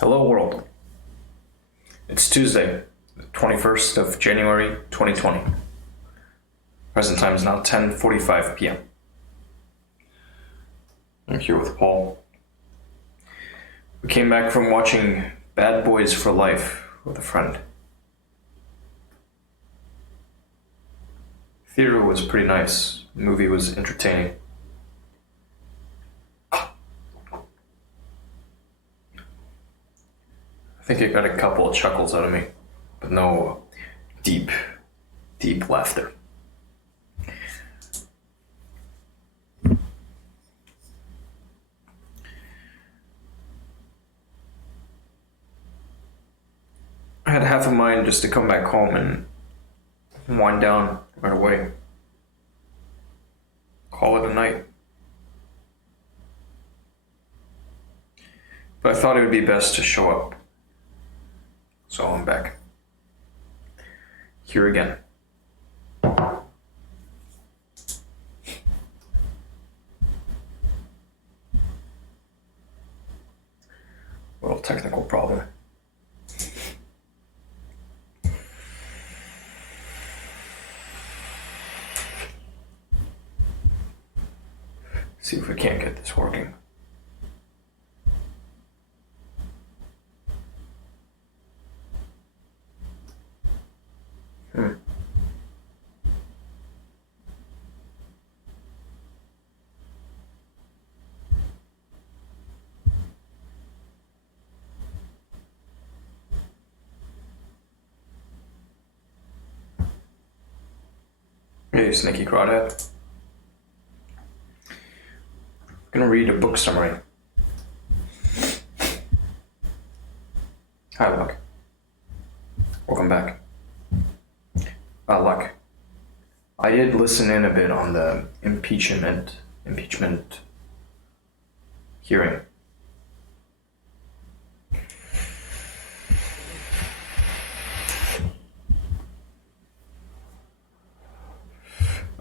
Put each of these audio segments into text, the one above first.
Hello world. It's Tuesday, the 21st of January 2020. Present time is now 10:45 p.m. I'm here with Paul. We came back from watching Bad Boys for Life with a friend. Theater was pretty nice. The movie was entertaining. I think it got a couple of chuckles out of me, but no deep laughter. I had half a mind just to come back home and wind down right away. Call it a night. But I thought it would be best to show up. So I'm back. Here again. Little technical problem. See if we can't get this working. Hey, sneaky crawdad. I'm gonna read a book summary. Hi, Luck. Welcome back. Luck. I did listen in a bit on the impeachment hearing.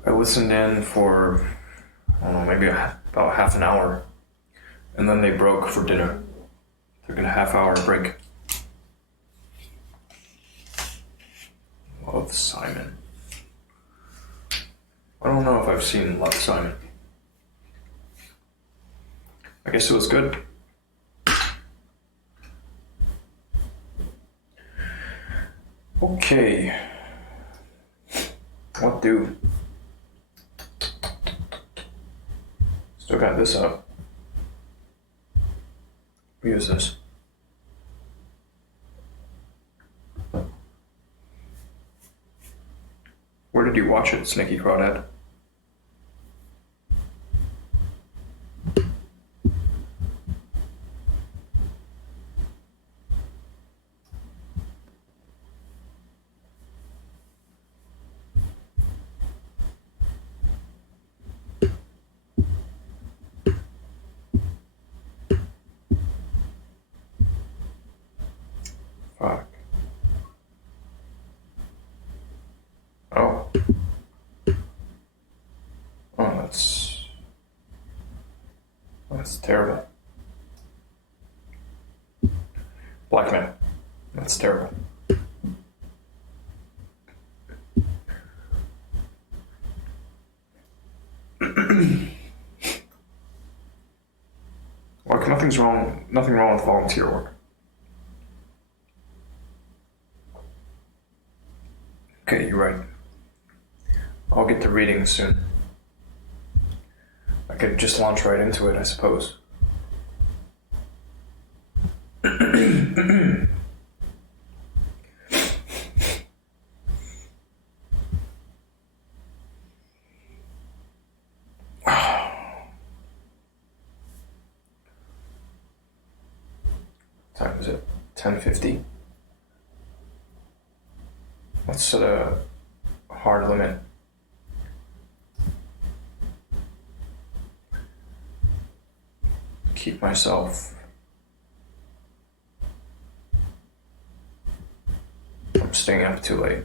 I listened in for, I don't know, maybe about half an hour, and then they broke for dinner. Took a half-hour break. Love Simon. I don't know if I've seen Love Simon. I guess it was good. Okay. What do? Still got this up. Use this. Where did you watch it, Sneaky Crawdad? Fuck. Oh. Oh, that's terrible. Black man. That's terrible. Look, nothing wrong with volunteer work. Okay, you're right. I'll get to reading soon. I could just launch right into it, I suppose. Time is it? 10:50. Let's set a hard limit. Keep myself from staying up too late.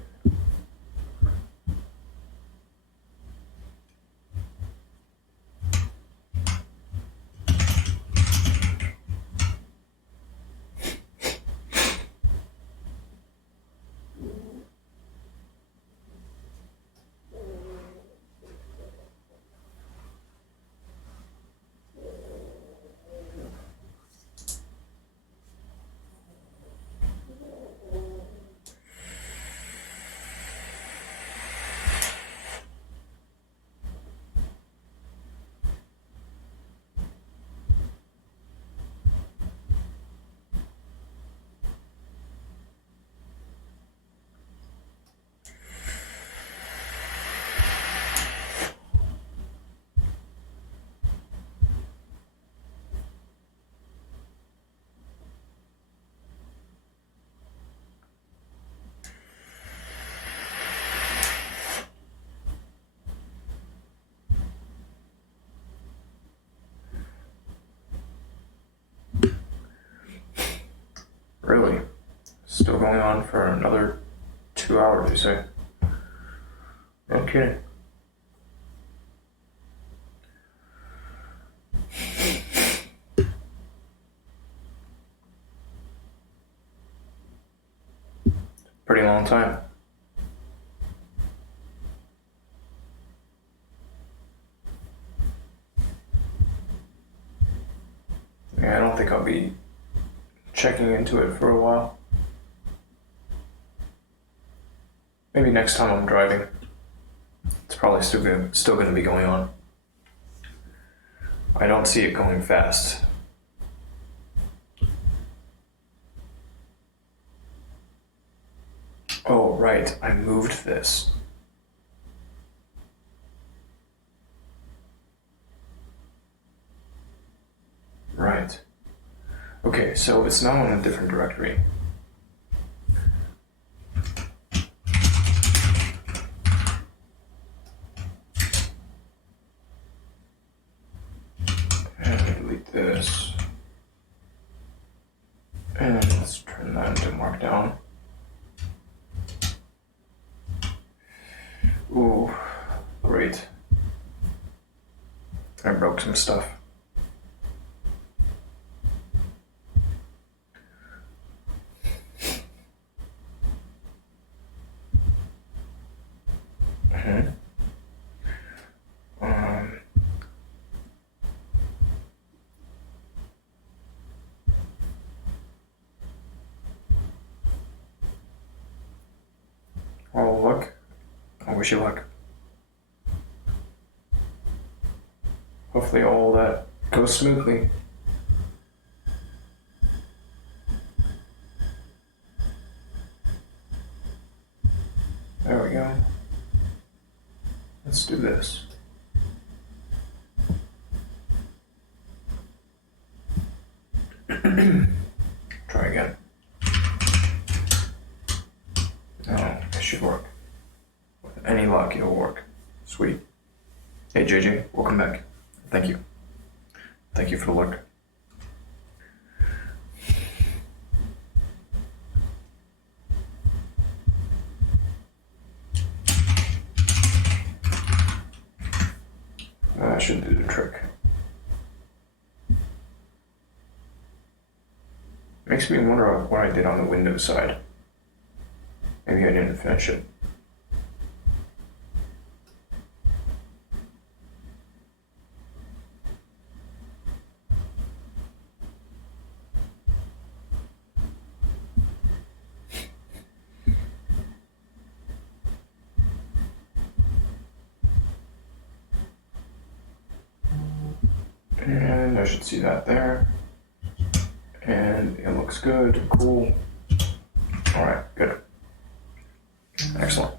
going on for another 2 hours, you say? No kidding. Pretty long time. Yeah, I don't think I'll be checking into it for a while. Maybe next time I'm driving. It's probably still going to be going on. I don't see it going fast. Oh, right, I moved this. Right. Okay, so it's now in a different directory. And delete this. And let's turn that into Markdown. Ooh, great. I broke some stuff. Oh, look. I wish you luck. Hopefully all that goes smoothly. There we go. Let's do this. Try again. No, it should work. With any luck, it'll work. Sweet. Hey, JJ, welcome back. Thank you. Thank you for the look. That should do the trick. Makes me wonder what I did on the Windows side. Maybe I didn't finish it. And I should see that there. And it looks good, cool. All right, good. Excellent.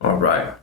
All right.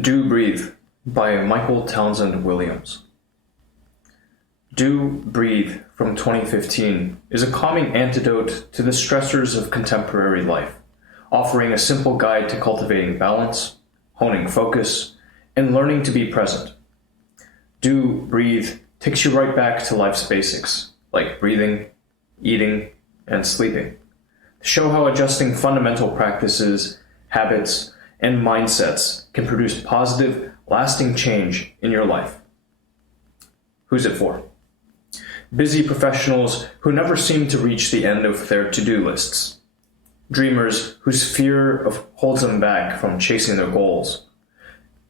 Do Breathe by Michael Townsend Williams. Do Breathe from 2015 is a calming antidote to the stressors of contemporary life, offering a simple guide to cultivating balance, honing focus, and learning to be present. Do Breathe takes you right back to life's basics, like breathing, eating, and sleeping, to show how adjusting fundamental practices, habits, and mindsets can produce positive, lasting change in your life. Who's it for? Busy professionals who never seem to reach the end of their to-do lists. Dreamers whose fear holds them back from chasing their goals.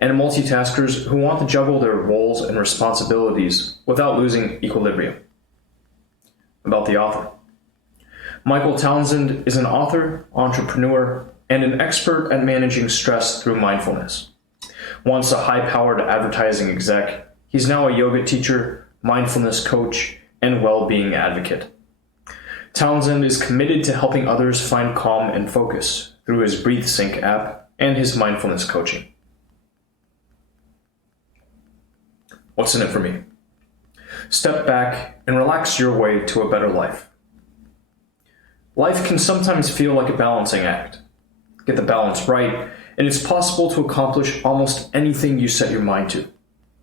And multitaskers who want to juggle their roles and responsibilities without losing equilibrium. About the author. Michael Townsend is an author, entrepreneur, and an expert at managing stress through mindfulness. Once a high-powered advertising exec, he's now a yoga teacher, mindfulness coach, and well-being advocate. Townsend is committed to helping others find calm and focus through his BreatheSync app and his mindfulness coaching. What's in it for me? Step back and relax your way to a better life. Life can sometimes feel like a balancing act. Get the balance right, and it's possible to accomplish almost anything you set your mind to.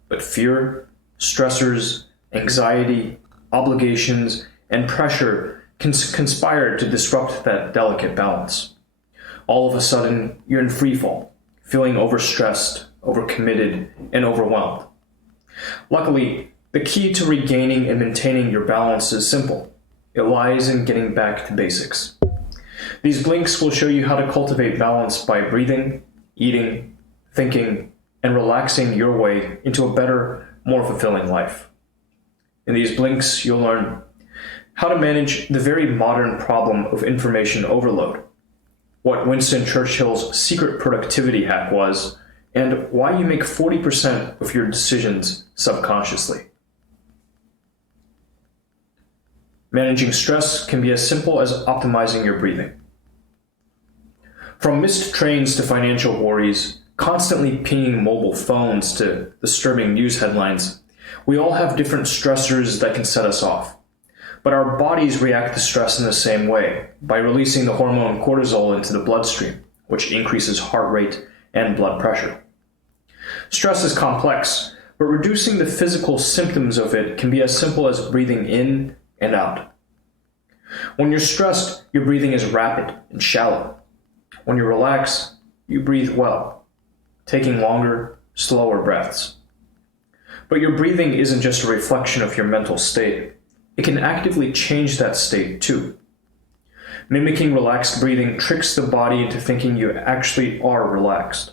But fear, stressors, anxiety, obligations, and pressure can conspire to disrupt that delicate balance. All of a sudden, you're in freefall, feeling overstressed, overcommitted, and overwhelmed. Luckily, the key to regaining and maintaining your balance is simple. It lies in getting back to basics. These blinks will show you how to cultivate balance by breathing, eating, thinking, and relaxing your way into a better, more fulfilling life. In these blinks, you'll learn how to manage the very modern problem of information overload, what Winston Churchill's secret productivity hack was, and why you make 40% of your decisions subconsciously. Managing stress can be as simple as optimizing your breathing. From missed trains to financial worries, constantly pinging mobile phones to disturbing news headlines, we all have different stressors that can set us off. But our bodies react to stress in the same way, by releasing the hormone cortisol into the bloodstream, which increases heart rate and blood pressure. Stress is complex, but reducing the physical symptoms of it can be as simple as breathing in and out. When you're stressed, your breathing is rapid and shallow. When you relax, you breathe well, taking longer, slower breaths. But your breathing isn't just a reflection of your mental state. It can actively change that state too. Mimicking relaxed breathing tricks the body into thinking you actually are relaxed.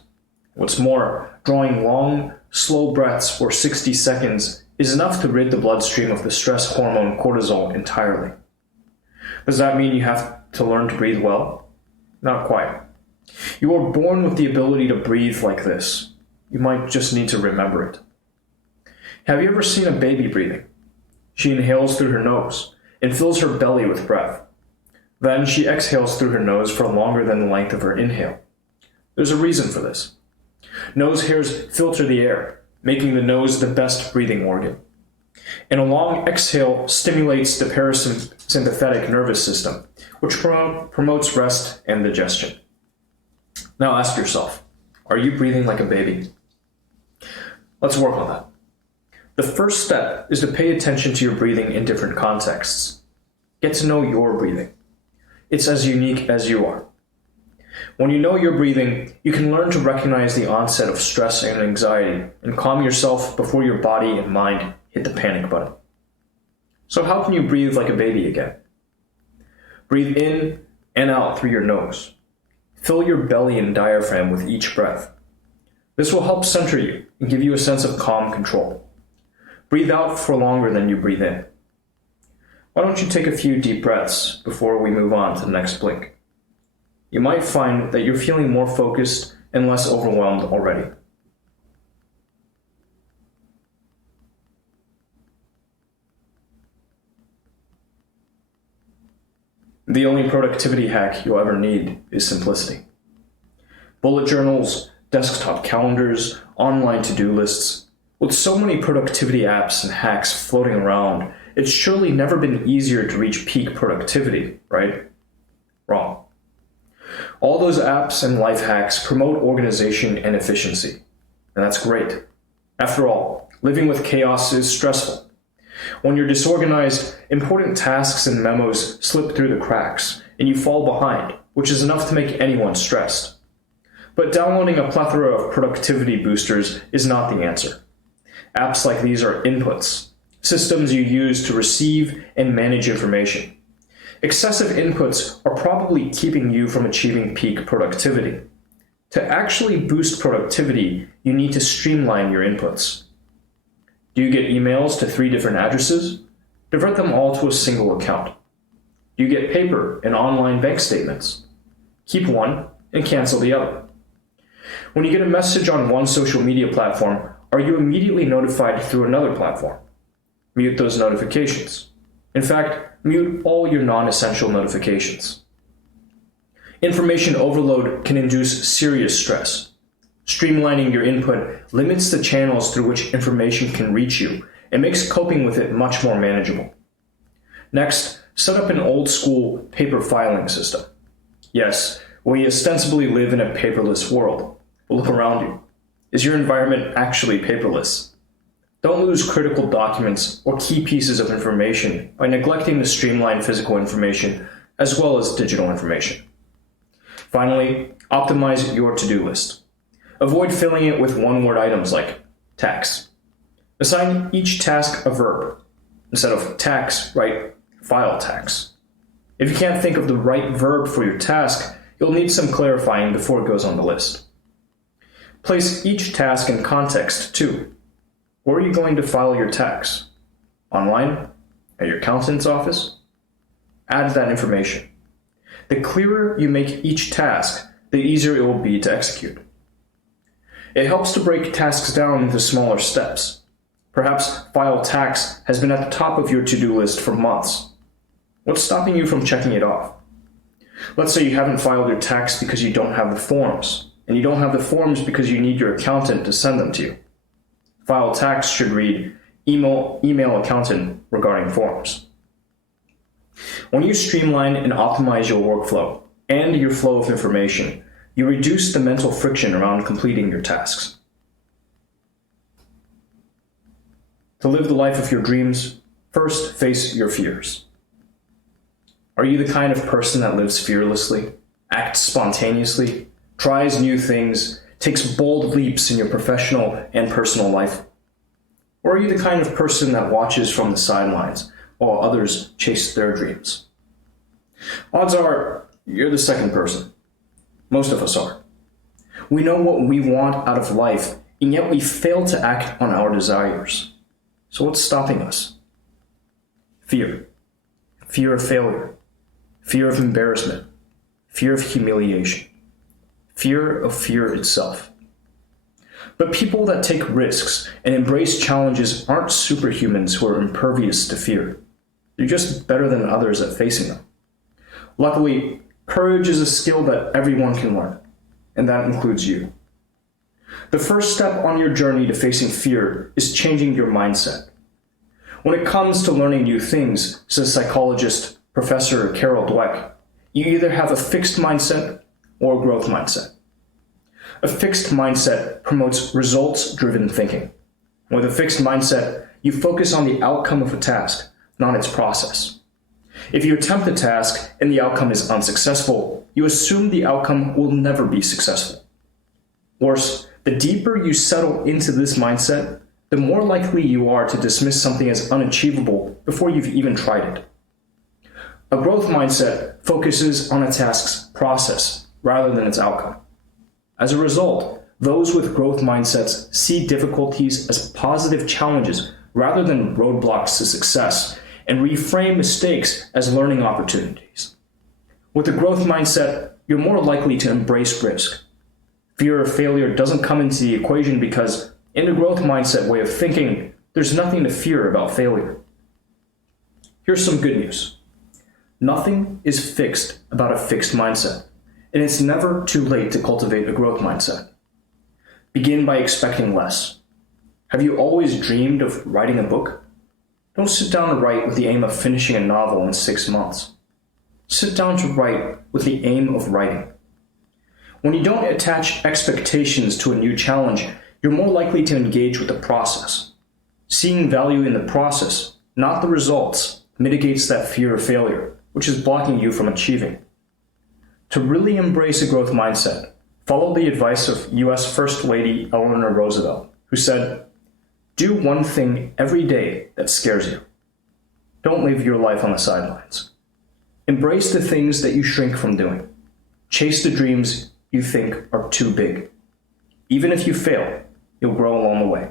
What's more, drawing long, slow breaths for 60 seconds is enough to rid the bloodstream of the stress hormone cortisol entirely. Does that mean you have to learn to breathe well? Not quite. You are born with the ability to breathe like this. You might just need to remember it. Have you ever seen a baby breathing? She inhales through her nose and fills her belly with breath. Then she exhales through her nose for longer than the length of her inhale. There's a reason for this. Nose hairs filter the air, making the nose the best breathing organ. And a long exhale stimulates the parasympathetic nervous system, which promotes rest and digestion. Now ask yourself, are you breathing like a baby? Let's work on that. The first step is to pay attention to your breathing in different contexts. Get to know your breathing. It's as unique as you are. When you know your breathing, you can learn to recognize the onset of stress and anxiety and calm yourself before your body and mind hit the panic button. So how can you breathe like a baby again? Breathe in and out through your nose. Fill your belly and diaphragm with each breath. This will help center you and give you a sense of calm control. Breathe out for longer than you breathe in. Why don't you take a few deep breaths before we move on to the next blink? You might find that you're feeling more focused and less overwhelmed already. The only productivity hack you'll ever need is simplicity. Bullet journals, desktop calendars, online to-do lists. With so many productivity apps and hacks floating around, it's surely never been easier to reach peak productivity, right? Wrong. All those apps and life hacks promote organization and efficiency, and that's great. After all, living with chaos is stressful. When you're disorganized, important tasks and memos slip through the cracks, and you fall behind, which is enough to make anyone stressed. But downloading a plethora of productivity boosters is not the answer. Apps like these are inputs, systems you use to receive and manage information. Excessive inputs are probably keeping you from achieving peak productivity. To actually boost productivity, you need to streamline your inputs. Do you get emails to 3 different addresses? Divert them all to a single account. Do you get paper and online bank statements? Keep one and cancel the other. When you get a message on one social media platform, are you immediately notified through another platform? Mute those notifications. In fact, mute all your non-essential notifications. Information overload can induce serious stress. Streamlining your input limits the channels through which information can reach you and makes coping with it much more manageable. Next, set up an old-school paper filing system. Yes, we ostensibly live in a paperless world. But look around you. Is your environment actually paperless? Don't lose critical documents or key pieces of information by neglecting to streamline physical information as well as digital information. Finally, optimize your to-do list. Avoid filling it with one-word items like tax. Assign each task a verb. Instead of tax, write file tax. If you can't think of the right verb for your task, you'll need some clarifying before it goes on the list. Place each task in context too. Where are you going to file your tax? Online? At your accountant's office? Add that information. The clearer you make each task, the easier it will be to execute. It helps to break tasks down into smaller steps. Perhaps file tax has been at the top of your to-do list for months. What's stopping you from checking it off? Let's say you haven't filed your tax because you don't have the forms, and you don't have the forms because you need your accountant to send them to you. File tax should read, email accountant regarding forms. When you streamline and optimize your workflow and your flow of information, you reduce the mental friction around completing your tasks. To live the life of your dreams, first face your fears. Are you the kind of person that lives fearlessly, acts spontaneously, tries new things, takes bold leaps in your professional and personal life? Or are you the kind of person that watches from the sidelines while others chase their dreams? Odds are you're the second person. Most of us are. We know what we want out of life, and yet we fail to act on our desires. So what's stopping us? Fear. Fear of failure. Fear of embarrassment. Fear of humiliation. Fear of fear itself. But people that take risks and embrace challenges aren't superhumans who are impervious to fear. They're just better than others at facing them. Luckily, courage is a skill that everyone can learn, and that includes you. The first step on your journey to facing fear is changing your mindset. When it comes to learning new things, says psychologist Professor Carol Dweck, you either have a fixed mindset or a growth mindset. A fixed mindset promotes results-driven thinking. With a fixed mindset, you focus on the outcome of a task, not its process. If you attempt a task and the outcome is unsuccessful, you assume the outcome will never be successful. Worse, the deeper you settle into this mindset, the more likely you are to dismiss something as unachievable before you've even tried it. A growth mindset focuses on a task's process rather than its outcome. As a result, those with growth mindsets see difficulties as positive challenges rather than roadblocks to success, and reframe mistakes as learning opportunities. With a growth mindset, you're more likely to embrace risk. Fear of failure doesn't come into the equation because, in a growth mindset way of thinking, there's nothing to fear about failure. Here's some good news. Nothing is fixed about a fixed mindset, and it's never too late to cultivate a growth mindset. Begin by expecting less. Have you always dreamed of writing a book? Don't sit down to write with the aim of finishing a novel in 6 months. Sit down to write with the aim of writing. When you don't attach expectations to a new challenge, you're more likely to engage with the process. Seeing value in the process, not the results, mitigates that fear of failure, which is blocking you from achieving. To really embrace a growth mindset, follow the advice of US First Lady Eleanor Roosevelt, who said, "Do one thing every day that scares you. Don't live your life on the sidelines. Embrace the things that you shrink from doing. Chase the dreams you think are too big. Even if you fail, you'll grow along the way."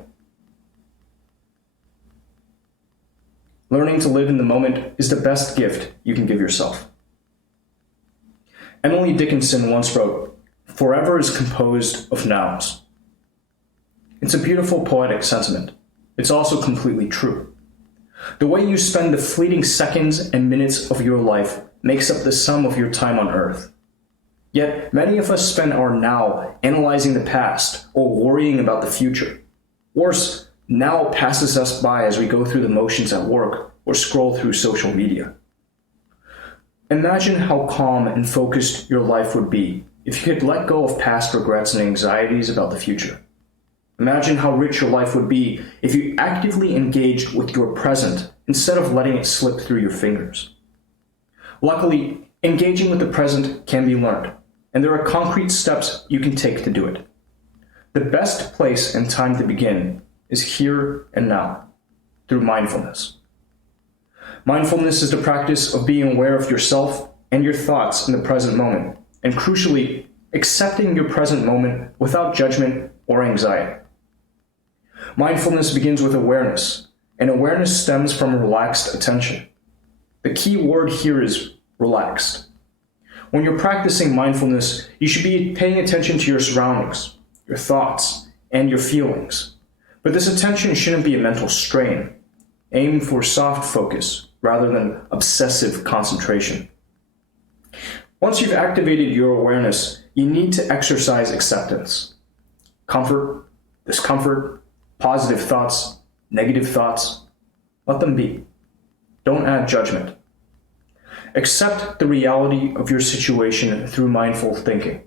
Learning to live in the moment is the best gift you can give yourself. Emily Dickinson once wrote, "Forever is composed of nows." It's a beautiful poetic sentiment. It's also completely true. The way you spend the fleeting seconds and minutes of your life makes up the sum of your time on earth. Yet, many of us spend our now analyzing the past or worrying about the future. Worse, now passes us by as we go through the motions at work or scroll through social media. Imagine how calm and focused your life would be if you could let go of past regrets and anxieties about the future. Imagine how rich your life would be if you actively engaged with your present instead of letting it slip through your fingers. Luckily, engaging with the present can be learned, and there are concrete steps you can take to do it. The best place and time to begin is here and now, through mindfulness. Mindfulness is the practice of being aware of yourself and your thoughts in the present moment, and crucially, accepting your present moment without judgment or anxiety. Mindfulness begins with awareness, and awareness stems from relaxed attention. The key word here is relaxed. When you're practicing mindfulness, you should be paying attention to your surroundings, your thoughts, and your feelings. But this attention shouldn't be a mental strain. Aim for soft focus rather than obsessive concentration. Once you've activated your awareness, you need to exercise acceptance. Comfort, discomfort, positive thoughts, negative thoughts, let them be. Don't add judgment. Accept the reality of your situation through mindful thinking.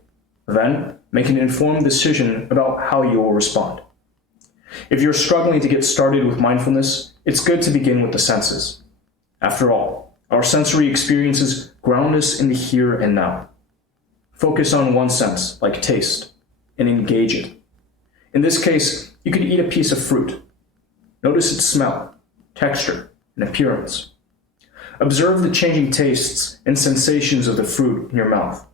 Then, make an informed decision about how you will respond. If you're struggling to get started with mindfulness, it's good to begin with the senses. After all, our sensory experiences ground us in the here and now. Focus on one sense, like taste, and engage it. In this case, you could eat a piece of fruit. Notice its smell, texture, and appearance. Observe the changing tastes and sensations of the fruit in your mouth.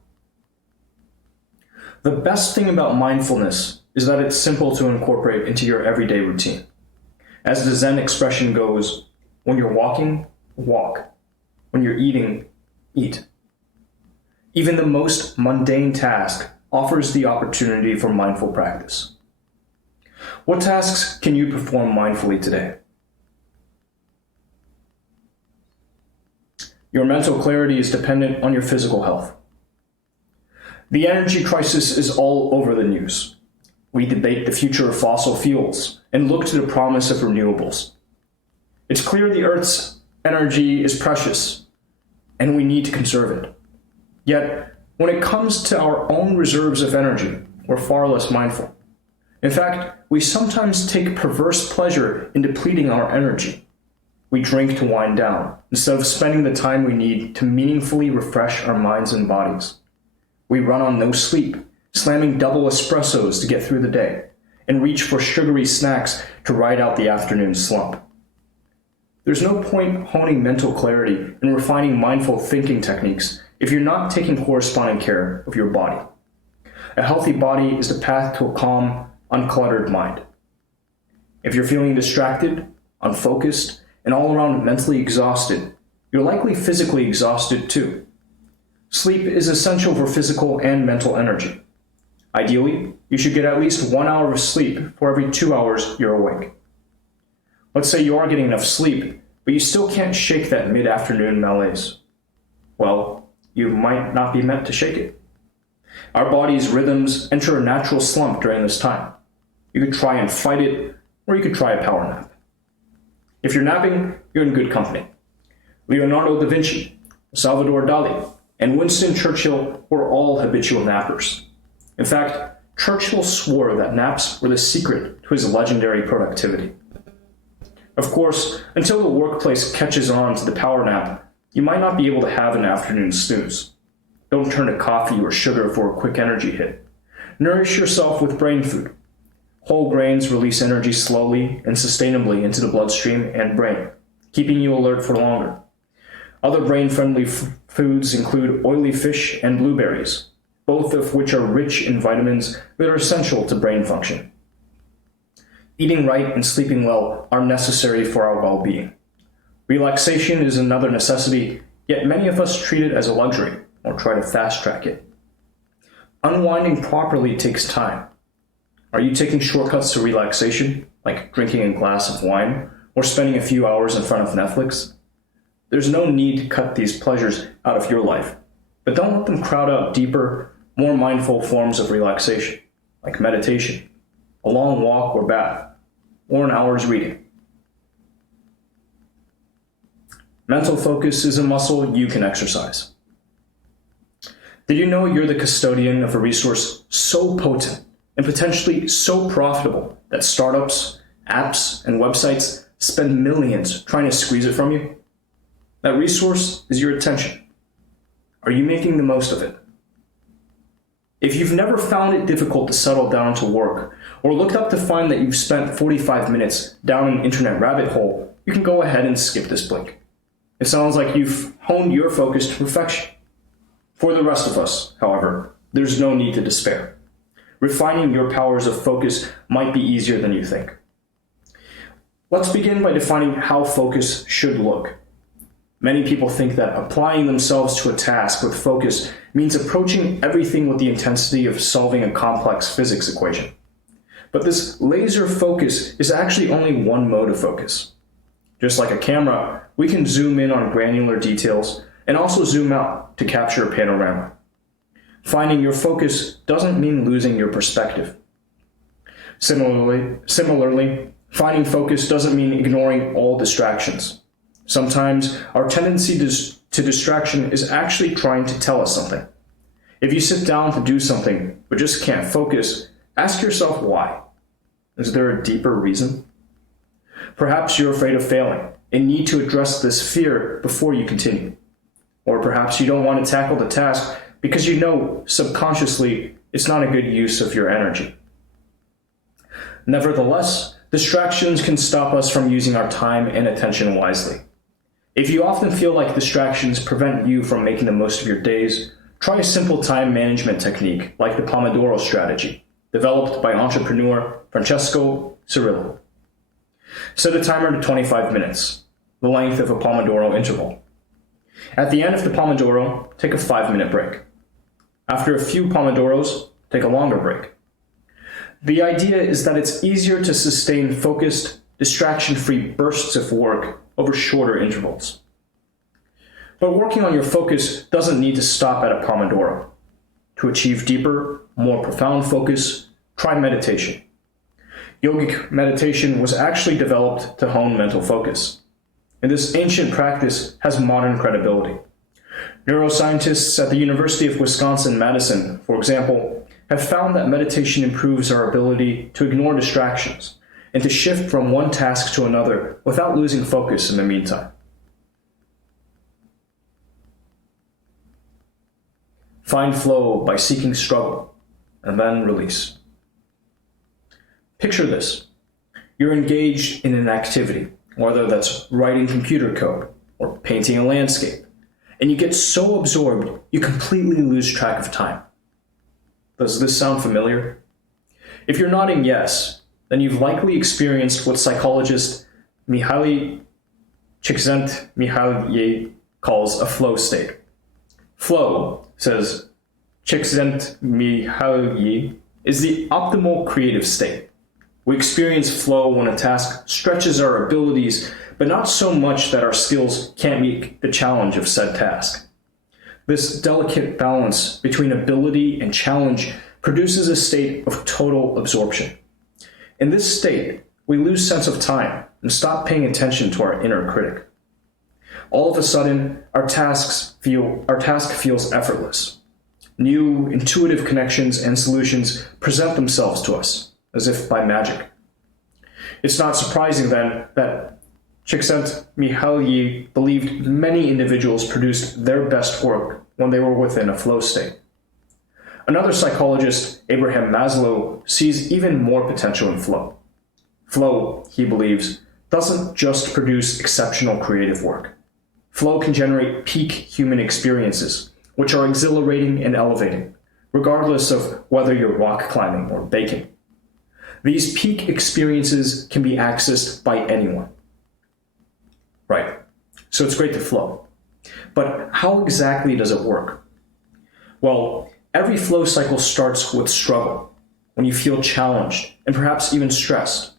The best thing about mindfulness is that it's simple to incorporate into your everyday routine. As the Zen expression goes, when you're walking, walk. When you're eating, eat. Even the most mundane task offers the opportunity for mindful practice. What tasks can you perform mindfully today? Your mental clarity is dependent on your physical health. The energy crisis is all over the news. We debate the future of fossil fuels and look to the promise of renewables. It's clear the Earth's energy is precious, and we need to conserve it. Yet, when it comes to our own reserves of energy, we're far less mindful. In fact, we sometimes take perverse pleasure in depleting our energy. We drink to wind down, instead of spending the time we need to meaningfully refresh our minds and bodies. We run on no sleep, slamming double espressos to get through the day, and reach for sugary snacks to ride out the afternoon slump. There's no point honing mental clarity and refining mindful thinking techniques if you're not taking corresponding care of your body. A healthy body is the path to a calm, uncluttered mind. If you're feeling distracted, unfocused, and all around mentally exhausted, you're likely physically exhausted too. Sleep is essential for physical and mental energy. Ideally, you should get at least 1 hour of sleep for every 2 hours you're awake. Let's say you are getting enough sleep, but you still can't shake that mid-afternoon malaise. Well, you might not be meant to shake it. Our body's rhythms enter a natural slump during this time. You could try and fight it, or you could try a power nap. If you're napping, you're in good company. Leonardo da Vinci, Salvador Dali, and Winston Churchill were all habitual nappers. In fact, Churchill swore that naps were the secret to his legendary productivity. Of course, until the workplace catches on to the power nap, you might not be able to have an afternoon snooze. Don't turn to coffee or sugar for a quick energy hit. Nourish yourself with brain food. Whole grains release energy slowly and sustainably into the bloodstream and brain, keeping you alert for longer. Other brain-friendly foods include oily fish and blueberries, both of which are rich in vitamins that are essential to brain function. Eating right and sleeping well are necessary for our well-being. Relaxation is another necessity, yet many of us treat it as a luxury or try to fast-track it. Unwinding properly takes time. Are you taking shortcuts to relaxation, like drinking a glass of wine or spending a few hours in front of Netflix? There's no need to cut these pleasures out of your life, but don't let them crowd out deeper, more mindful forms of relaxation, like meditation, a long walk or bath, or an hour's reading. Mental focus is a muscle you can exercise. Did you know you're the custodian of a resource so potent and potentially so profitable that startups, apps, and websites spend millions trying to squeeze it from you? That resource is your attention. Are you making the most of it? If you've never found it difficult to settle down to work, or looked up to find that you've spent 45 minutes down an internet rabbit hole, you can go ahead and skip this blink. It sounds like you've honed your focus to perfection. For the rest of us, however, there's no need to despair. Refining your powers of focus might be easier than you think. Let's begin by defining how focus should look. Many people think that applying themselves to a task with focus means approaching everything with the intensity of solving a complex physics equation. But this laser focus is actually only one mode of focus. Just like a camera, we can zoom in on granular details and also zoom out to capture a panorama. Finding your focus doesn't mean losing your perspective. Similarly, finding focus doesn't mean ignoring all distractions. Sometimes our tendency to distraction is actually trying to tell us something. If you sit down to do something but just can't focus, ask yourself why. Is there a deeper reason? Perhaps you're afraid of failing and need to address this fear before you continue. Or perhaps you don't want to tackle the task because you know subconsciously it's not a good use of your energy. Nevertheless, distractions can stop us from using our time and attention wisely. If you often feel like distractions prevent you from making the most of your days, try a simple time management technique like the Pomodoro strategy, developed by entrepreneur Francesco Cirillo. Set a timer to 25 minutes, the length of a Pomodoro interval. At the end of the Pomodoro, take a 5-minute break. After a few Pomodoros, take a longer break. The idea is that it's easier to sustain focused, distraction-free bursts of work over shorter intervals. But working on your focus doesn't need to stop at a Pomodoro. To achieve deeper, more profound focus, try meditation. Yogic meditation was actually developed to hone mental focus, and this ancient practice has modern credibility. Neuroscientists at the University of Wisconsin-Madison, for example, have found that meditation improves our ability to ignore distractions and to shift from one task to another without losing focus in the meantime. Find flow by seeking struggle, and then release. Picture this. You're engaged in an activity, whether that's writing computer code or painting a landscape, and you get so absorbed you completely lose track of time. Does this sound familiar? If you're nodding yes, then you've likely experienced what psychologist Mihaly Csikszentmihalyi calls a flow state. Flow, says Csikszentmihalyi, is the optimal creative state. We experience flow when a task stretches our abilities, but not so much that our skills can't meet the challenge of said task. This delicate balance between ability and challenge produces a state of total absorption. In this state, we lose sense of time and stop paying attention to our inner critic. All of a sudden, our task feels effortless. New, intuitive connections and solutions present themselves to us, as if by magic. It's not surprising then that Csikszentmihalyi believed many individuals produced their best work when they were within a flow state. Another psychologist, Abraham Maslow, sees even more potential in flow. Flow, he believes, doesn't just produce exceptional creative work. Flow can generate peak human experiences, which are exhilarating and elevating, regardless of whether you're rock climbing or baking. These peak experiences can be accessed by anyone. Right, so it's great to flow. But how exactly does it work? Well, every flow cycle starts with struggle, when you feel challenged and perhaps even stressed.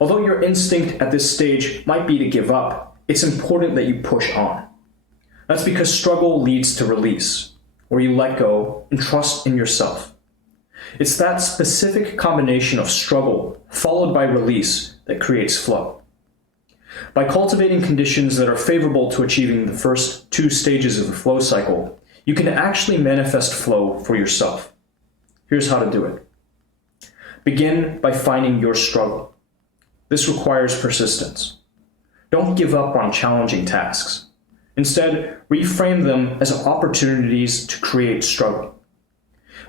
Although your instinct at this stage might be to give up, it's important that you push on. That's because struggle leads to release, where you let go and trust in yourself. It's that specific combination of struggle followed by release that creates flow. By cultivating conditions that are favorable to achieving the first two stages of the flow cycle, you can actually manifest flow for yourself. Here's how to do it. Begin by finding your struggle. This requires persistence. Don't give up on challenging tasks. Instead, reframe them as opportunities to create struggle.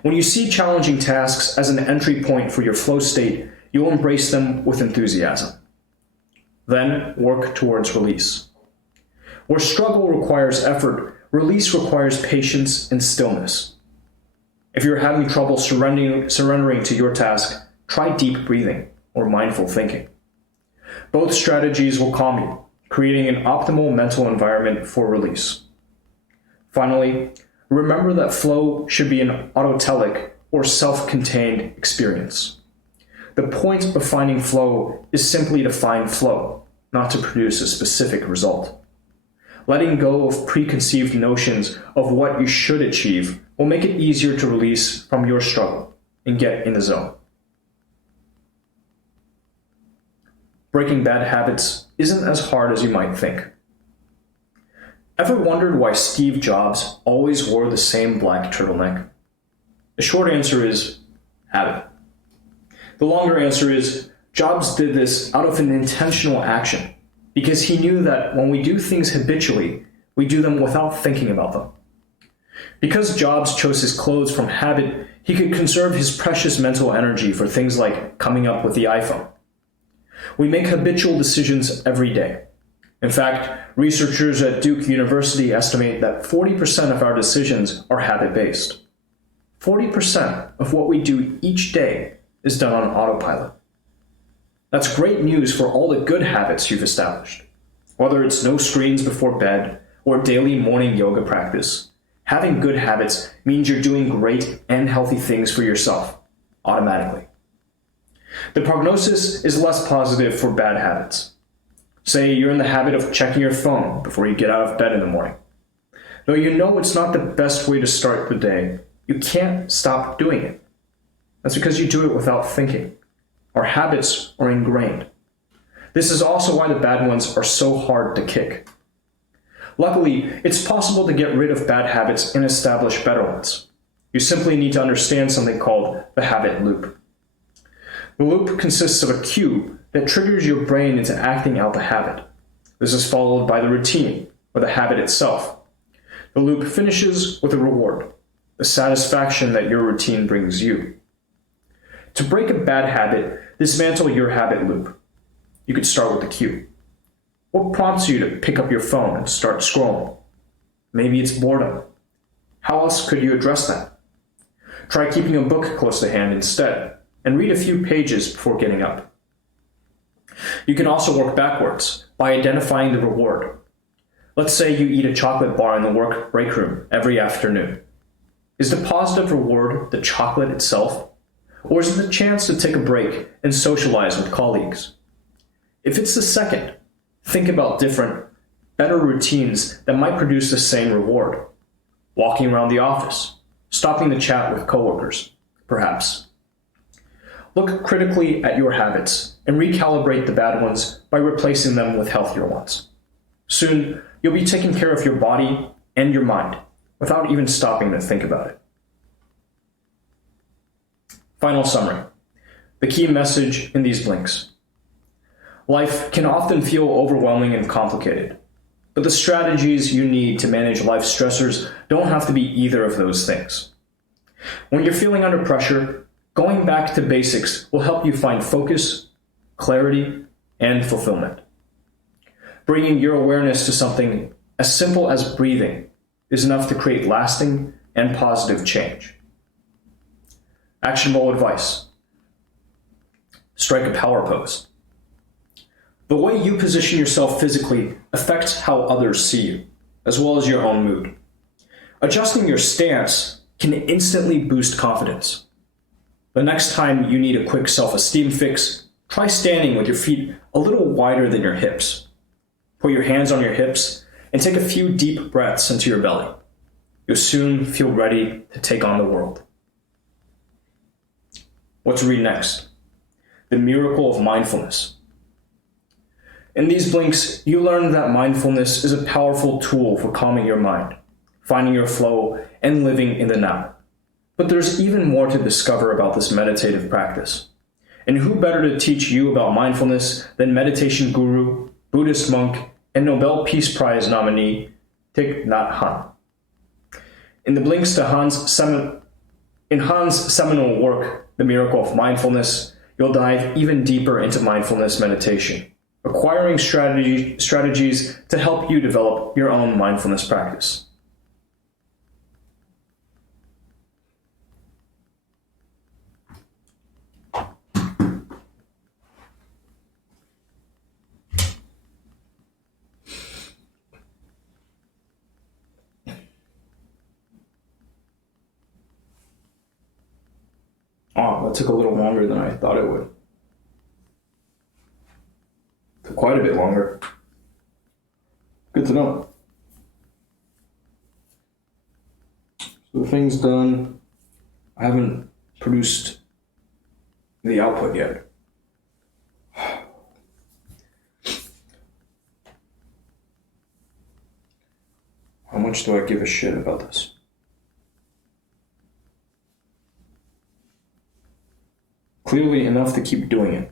When you see challenging tasks as an entry point for your flow state, you'll embrace them with enthusiasm. Then work towards release. Where struggle requires effort, release requires patience and stillness. If you're having trouble surrendering to your task, try deep breathing or mindful thinking. Both strategies will calm you, creating an optimal mental environment for release. Finally, remember that flow should be an autotelic or self-contained experience. The point of finding flow is simply to find flow, not to produce a specific result. Letting go of preconceived notions of what you should achieve will make it easier to release from your struggle and get in the zone. Breaking bad habits isn't as hard as you might think. Ever wondered why Steve Jobs always wore the same black turtleneck? The short answer is habit. The longer answer is Jobs did this out of an intentional action because he knew that when we do things habitually, we do them without thinking about them. Because Jobs chose his clothes from habit, he could conserve his precious mental energy for things like coming up with the iPhone. We make habitual decisions every day. In fact, researchers at Duke University estimate that 40% of our decisions are habit-based. 40% of what we do each day is done on autopilot. That's great news for all the good habits you've established. Whether it's no screens before bed or daily morning yoga practice, having good habits means you're doing great and healthy things for yourself, automatically. The prognosis is less positive for bad habits. Say you're in the habit of checking your phone before you get out of bed in the morning. Though you know it's not the best way to start the day, you can't stop doing it. That's because you do it without thinking. Our habits are ingrained. This is also why the bad ones are so hard to kick. Luckily, it's possible to get rid of bad habits and establish better ones. You simply need to understand something called the habit loop. The loop consists of a cue that triggers your brain into acting out the habit. This is followed by the routine, or the habit itself. The loop finishes with a reward, the satisfaction that your routine brings you. To break a bad habit, dismantle your habit loop. You could start with the cue. What prompts you to pick up your phone and start scrolling? Maybe it's boredom. How else could you address that? Try keeping a book close to hand instead, and read a few pages before getting up. You can also work backwards by identifying the reward. Let's say you eat a chocolate bar in the work break room every afternoon. Is the positive reward the chocolate itself? Or is it the chance to take a break and socialize with colleagues? If it's the second, think about different, better routines that might produce the same reward. Walking around the office, stopping to chat with coworkers, perhaps. Look critically at your habits and recalibrate the bad ones by replacing them with healthier ones. Soon, you'll be taking care of your body and your mind without even stopping to think about it. Final summary. The key message in these blinks. Life can often feel overwhelming and complicated, but the strategies you need to manage life stressors don't have to be either of those things. When you're feeling under pressure, going back to basics will help you find focus, clarity, and fulfillment. Bringing your awareness to something as simple as breathing is enough to create lasting and positive change. Actionable advice. Strike a power pose. The way you position yourself physically affects how others see you, as well as your own mood. Adjusting your stance can instantly boost confidence. The next time you need a quick self-esteem fix, try standing with your feet a little wider than your hips. Put your hands on your hips and take a few deep breaths into your belly. You'll soon feel ready to take on the world. What to read next? The Miracle of Mindfulness. In these blinks, you learn that mindfulness is a powerful tool for calming your mind, finding your flow, and living in the now. But there's even more to discover about this meditative practice. And who better to teach you about mindfulness than meditation guru, Buddhist monk, and Nobel Peace Prize nominee Thich Nhat Hanh. In Han's seminal work, The Miracle of Mindfulness, you'll dive even deeper into mindfulness meditation, acquiring strategies to help you develop your own mindfulness practice. Oh, that took a little longer than I thought it would. Took quite a bit longer. Good to know. So the thing's done. I haven't produced the output yet. How much do I give a shit about this? Clearly enough to keep doing it.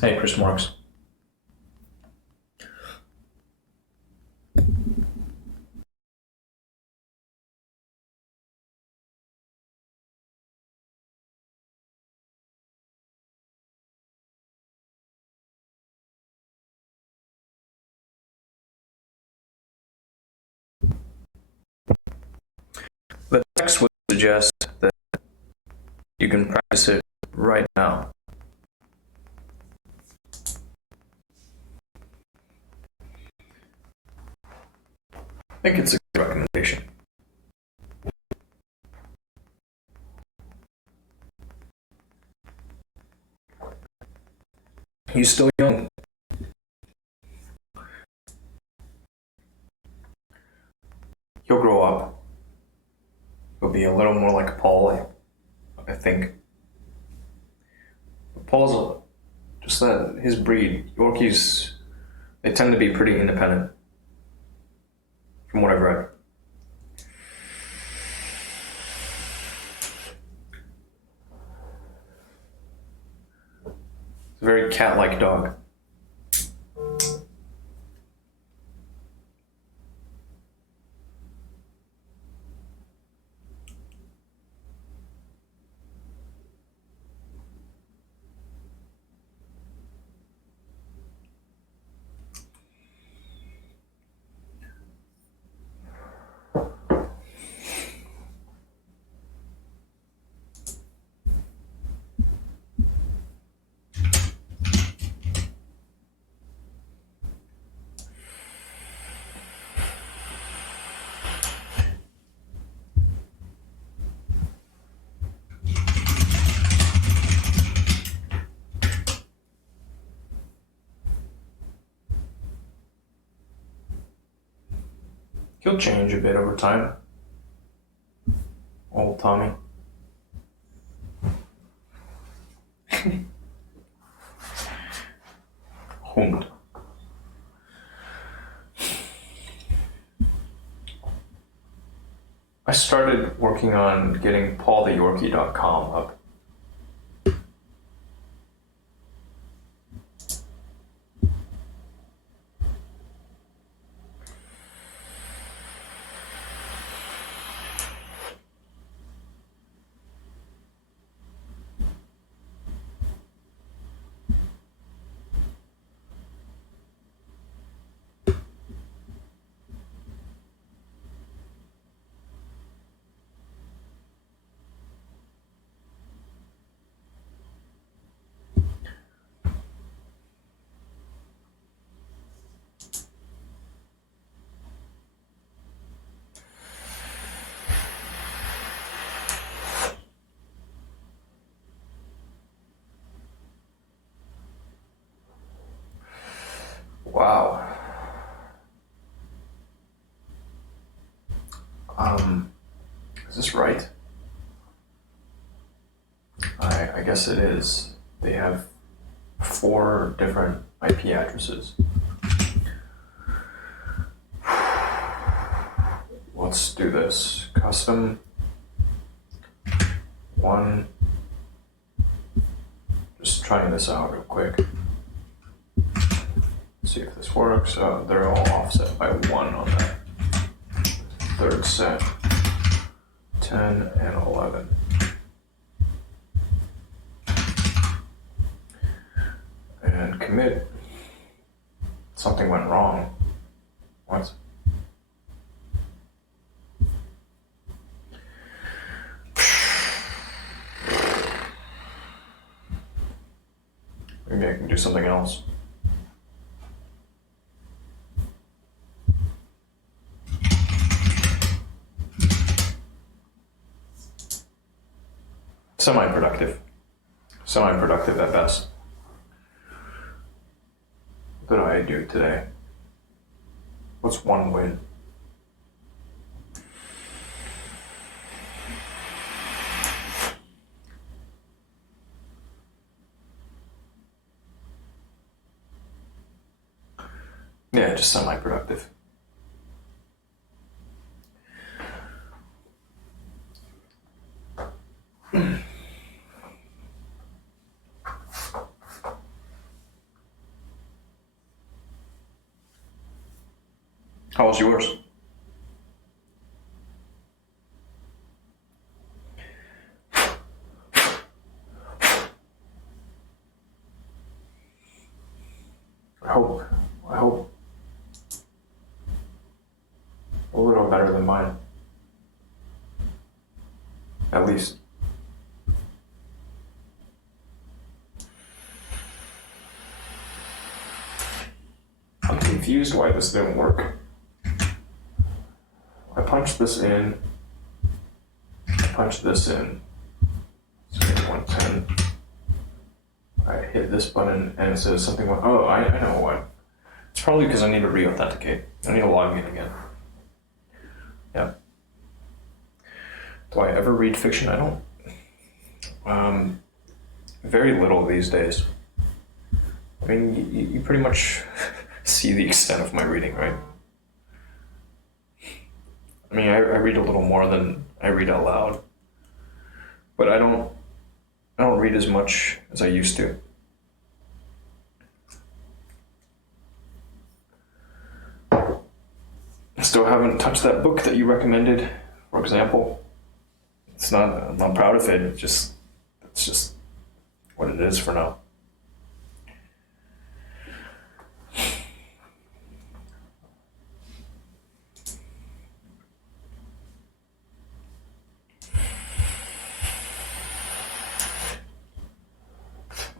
Hey, Chris Marks. The text would suggest that you can practice it right now. I think it's a good recommendation. He's still young. He'll grow up. He'll be a little more like Paul, I think. Paul's just that his breed. Yorkies, they tend to be pretty independent, from what I've read. It's a very cat-like dog. He'll change a bit over time. Old Tommy. Hund. I started working on getting paultheyorkie.com up. Wow. Is this right? I guess it is. They have 4 different IP addresses. Let's do this. Custom 1. Just trying this out real quick. See if this works. They're all offset by 1 on that third set. 10 and 11. And commit. Something went wrong. What? Maybe I can do something else. Semi-productive. Semi-productive at best. What did I do today? What's 1 win? Yeah, just semi-productive. How was yours? I hope a little better than mine. At least. I'm confused why this didn't work. I punched this in, punch this in, so 110. I hit this button and it says something went, oh, I know what. It's probably because I need to re-authenticate. I need to log in again. Yeah. Do I ever read fiction? I don't. Very little these days. I mean, you pretty much see the extent of my reading, right? I mean, I read a little more than I read out loud, but I don't read as much as I used to. I still haven't touched that book that you recommended, for example. I'm not proud of it. It's just what it is for now.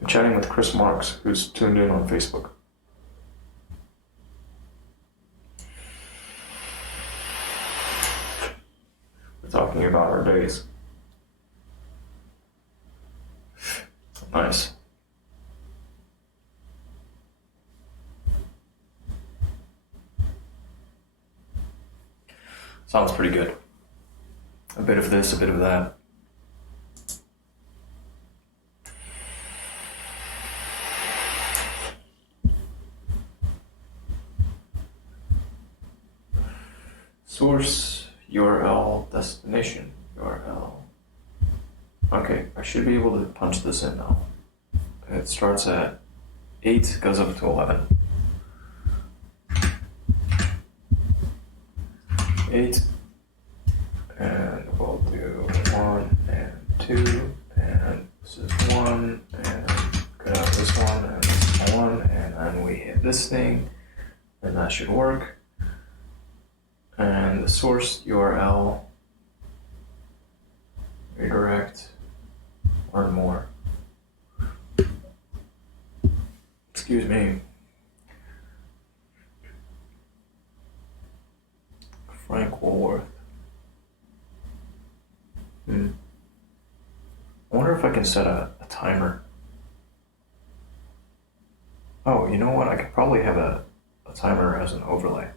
I'm chatting with Chris Marks, who's tuned in on Facebook. We're talking about our days. Nice. Sounds pretty good. A bit of this, a bit of that. Source, URL, destination, URL. Okay, I should be able to punch this in now. It starts at 8, goes up to 11. 8, and we'll do 1 and 2, and this is 1, and cut out this one, and this is 1, and then we hit this thing, and that should work. And the source URL, redirect, learn more. Excuse me. Frank Woolworth. I wonder if I can set a timer. Oh, you know what? I could probably have a timer as an overlay.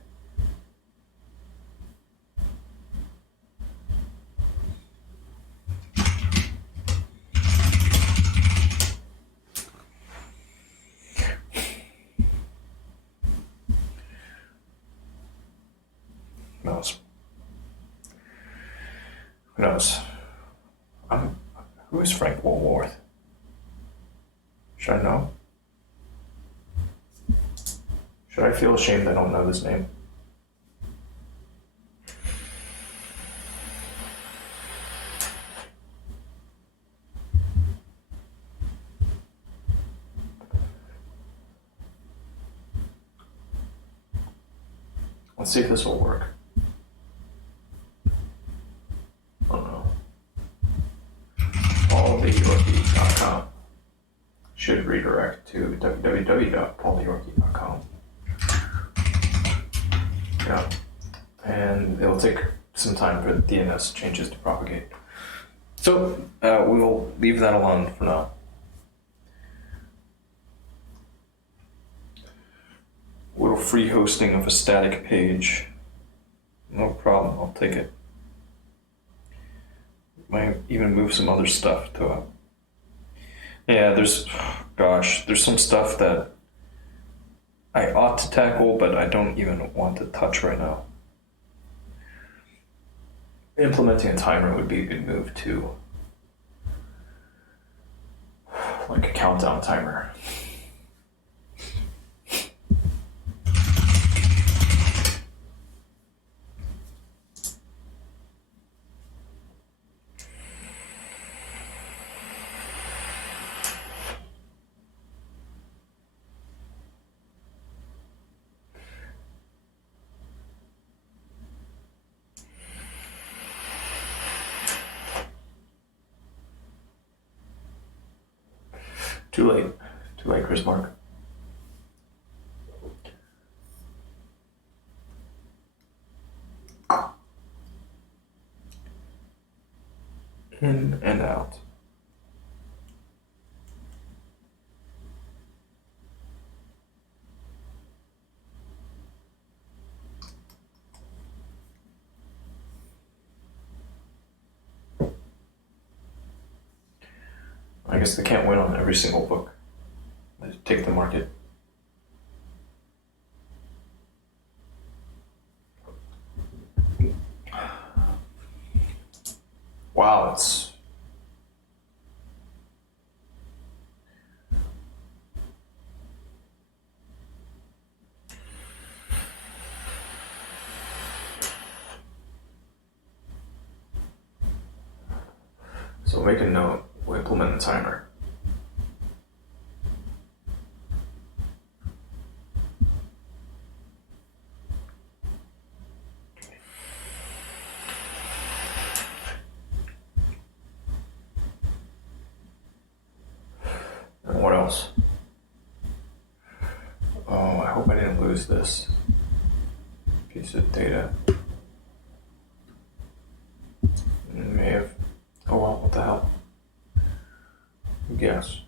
Who knows? Who is Frank Woolworth? Should I know? Should I feel ashamed I don't know this name? Let's see if this will work. Yorkie.com should redirect to www.paulyorkie.com. Yeah, and it'll take some time for DNS changes to propagate. So we will leave that alone for now. A little free hosting of a static page. No problem, I'll take it. Might even move some other stuff to it. Yeah, there's some stuff that I ought to tackle, but I don't even want to touch right now. Implementing a timer would be a good move too. Like a countdown timer. Too late, Chris Mark. In and out. I guess they can't win on every single book. They take the market. Wow, it's so make a note. We'll implement the timer. And what else? Oh, I hope I didn't lose this piece of data. May have. Oh well, what the hell? Guess.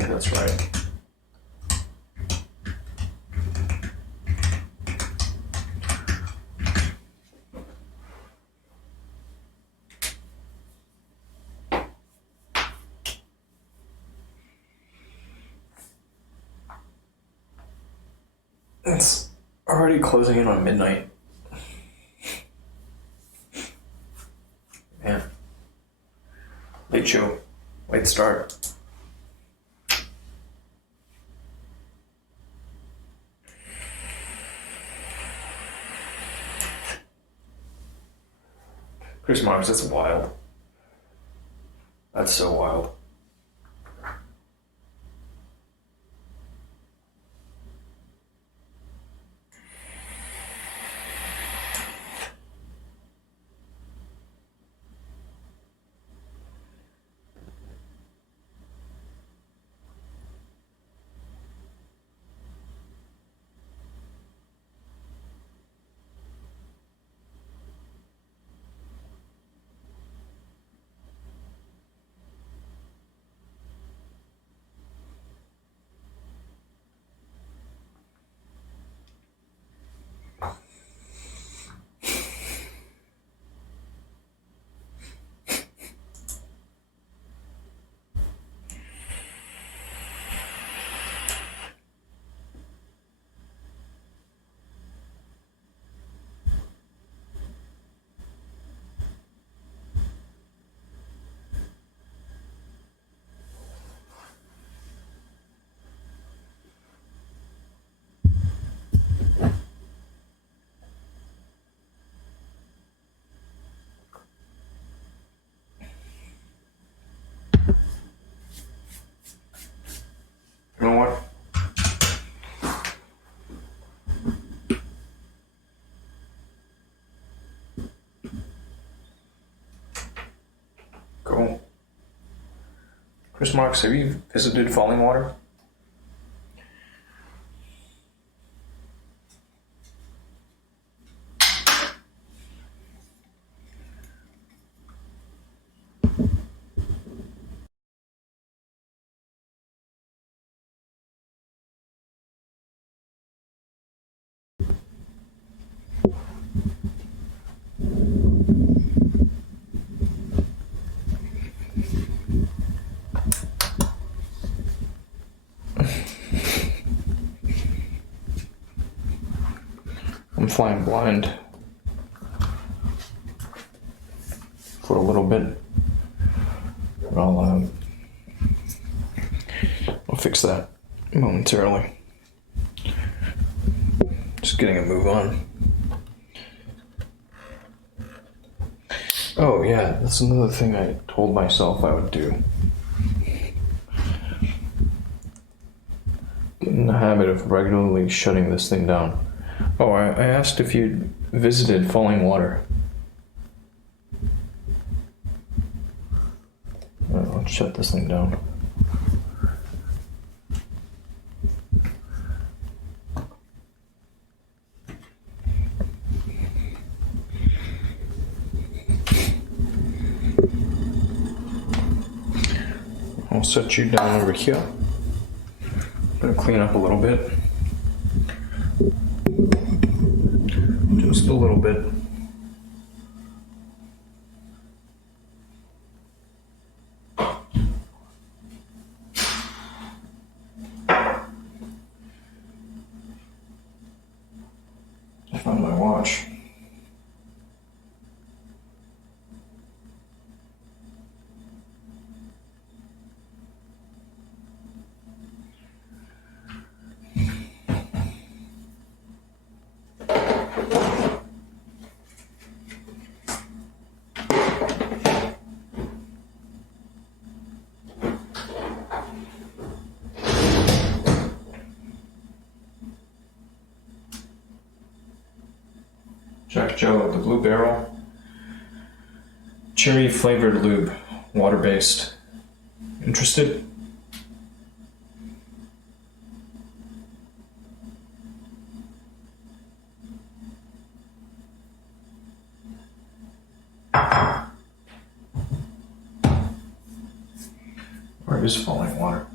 think that's right. It's already closing in on midnight. Man. Late show. Late start. Chris Marks, that's wild. That's so wild. You know what? Cool. Chris Marks, have you visited Falling Water? I'm flying blind for a little bit. I'll fix that momentarily. Just getting a move on. Oh yeah, that's another thing I told myself I would do. Get in the habit of regularly shutting this thing down. Oh, I asked if you'd visited Falling Water. Let's shut this thing down. I'll set you down over here. I'm gonna clean up a little bit. Just a little bit. I found my watch. Jack Joe, the Blue Barrel. Cherry flavored lube, water based. Interested? Where is Falling Water?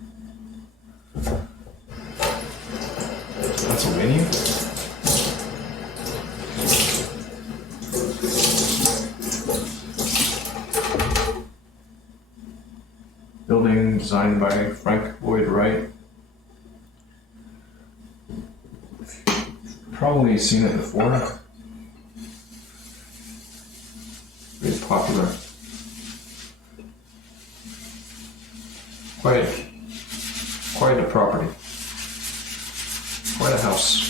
designed by Frank Lloyd Wright. You've probably seen it before. Very popular. Quite a property. Quite a house.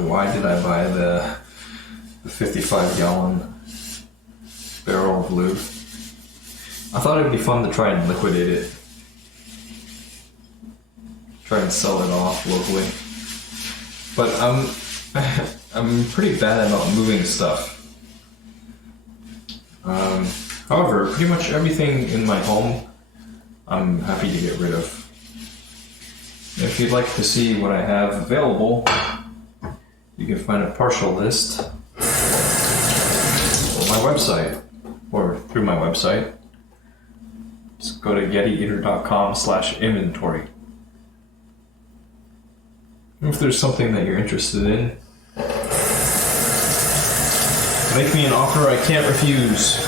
Why did I buy the 55-gallon barrel of lube? I thought it'd be fun to try and liquidate it. Try and sell it off locally. But I'm pretty bad about moving stuff. However, pretty much everything in my home I'm happy to get rid of. If you'd like to see what I have available, you can find a partial list on my website, or through my website. Just go to gettyeater.com/inventory. If there's something that you're interested in, make me an offer I can't refuse.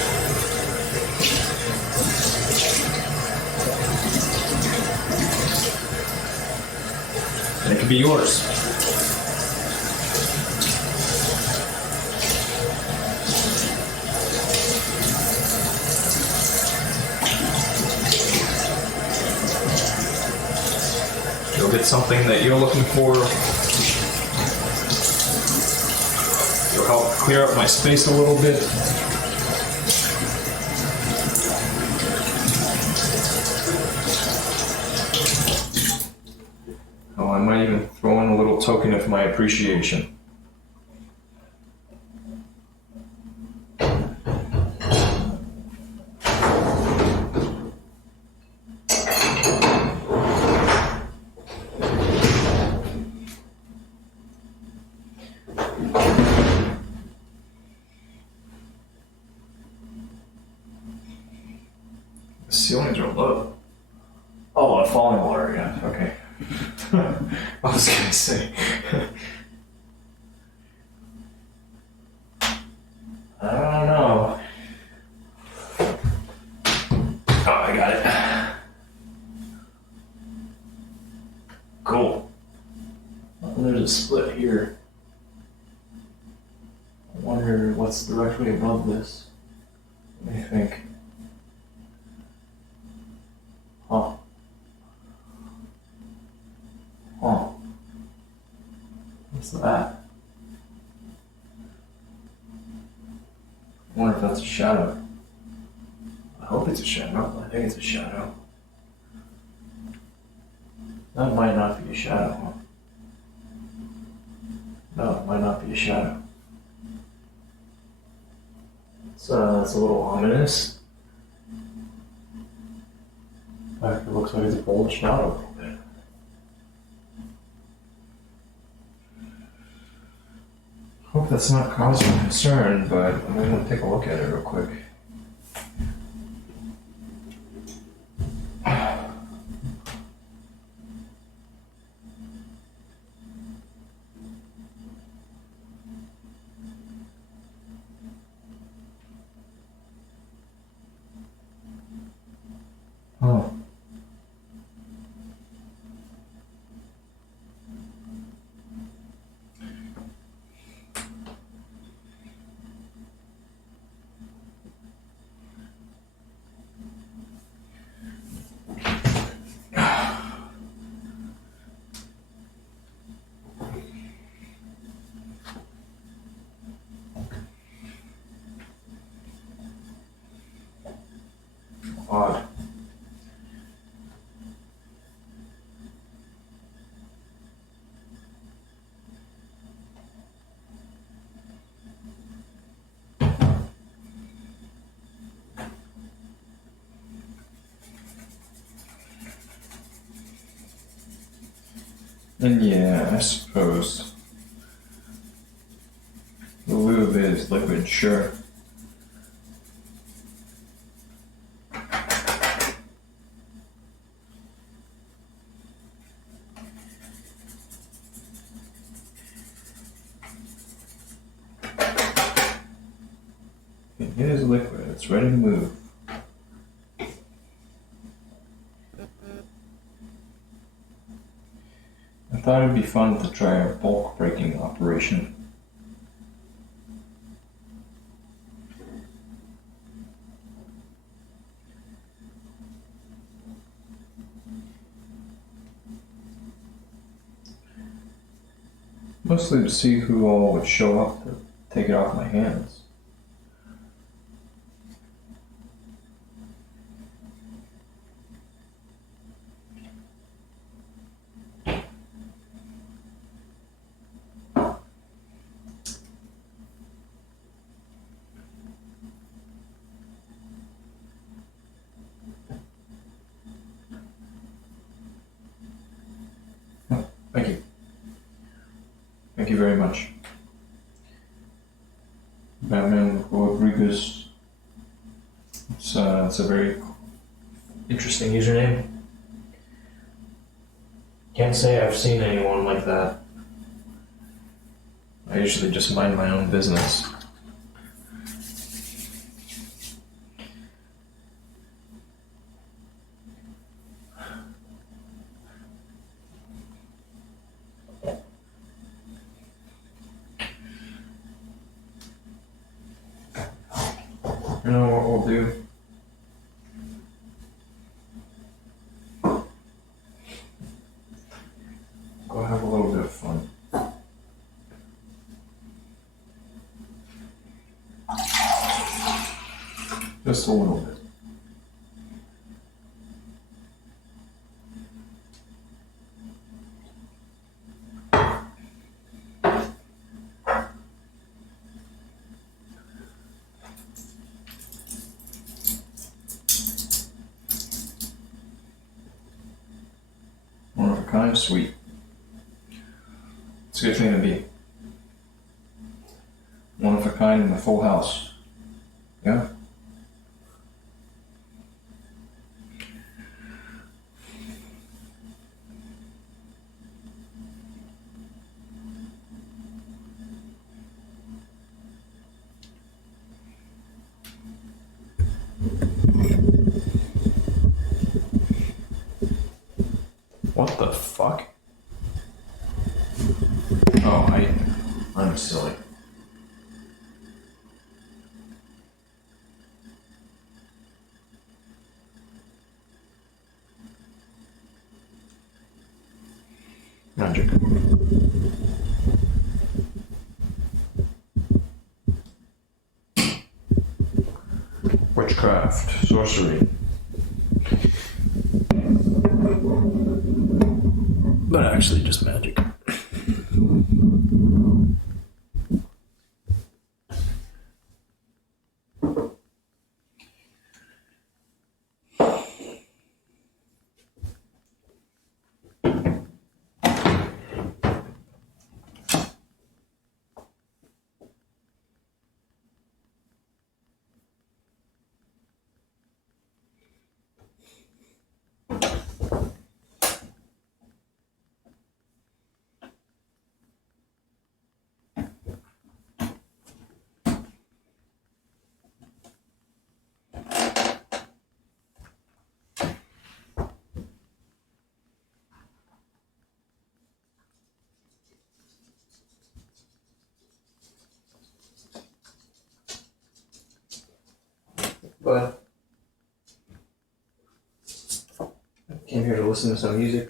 And it could be yours. You'll get something that you're looking for. You'll help clear up my space a little bit. Oh, I might even throw in a little token of my appreciation. The ceilings are low. Oh, a falling water, yeah, okay. I was gonna say. I don't know. Oh, I got it. Cool. Oh, there's a split here. I wonder what's directly above this. Let me think. Huh. Huh. What's that? I wonder if that's a shadow. I hope it's a shadow. I think it's a shadow. That might not be a shadow, huh? No, it might not be a shadow. It's a little ominous. In fact, it looks like it's bulged out a little bit. Hope that's not causing concern, but I'm going to take a look at it real quick. Oh. Odd. And yeah, I suppose a little bit is liquid, sure. It is liquid. It's ready to move. I thought it'd be fun to try our bulk breaking operation. Mostly to see who all would show up to take it off my hands. Thank you. Thank you very much. Batman Rodriguez. It's a very interesting username. Can't say I've seen anyone like that. I usually just mind my own business. You know what we'll do? Go have a little bit of fun. Just a little bit. One of a kind, sweet. It's a good thing to be. One of a kind in the full house. Yeah? What the fuck? Oh, I'm silly. Magic. Witchcraft, sorcery. But actually just magic. But I came here to listen to some music.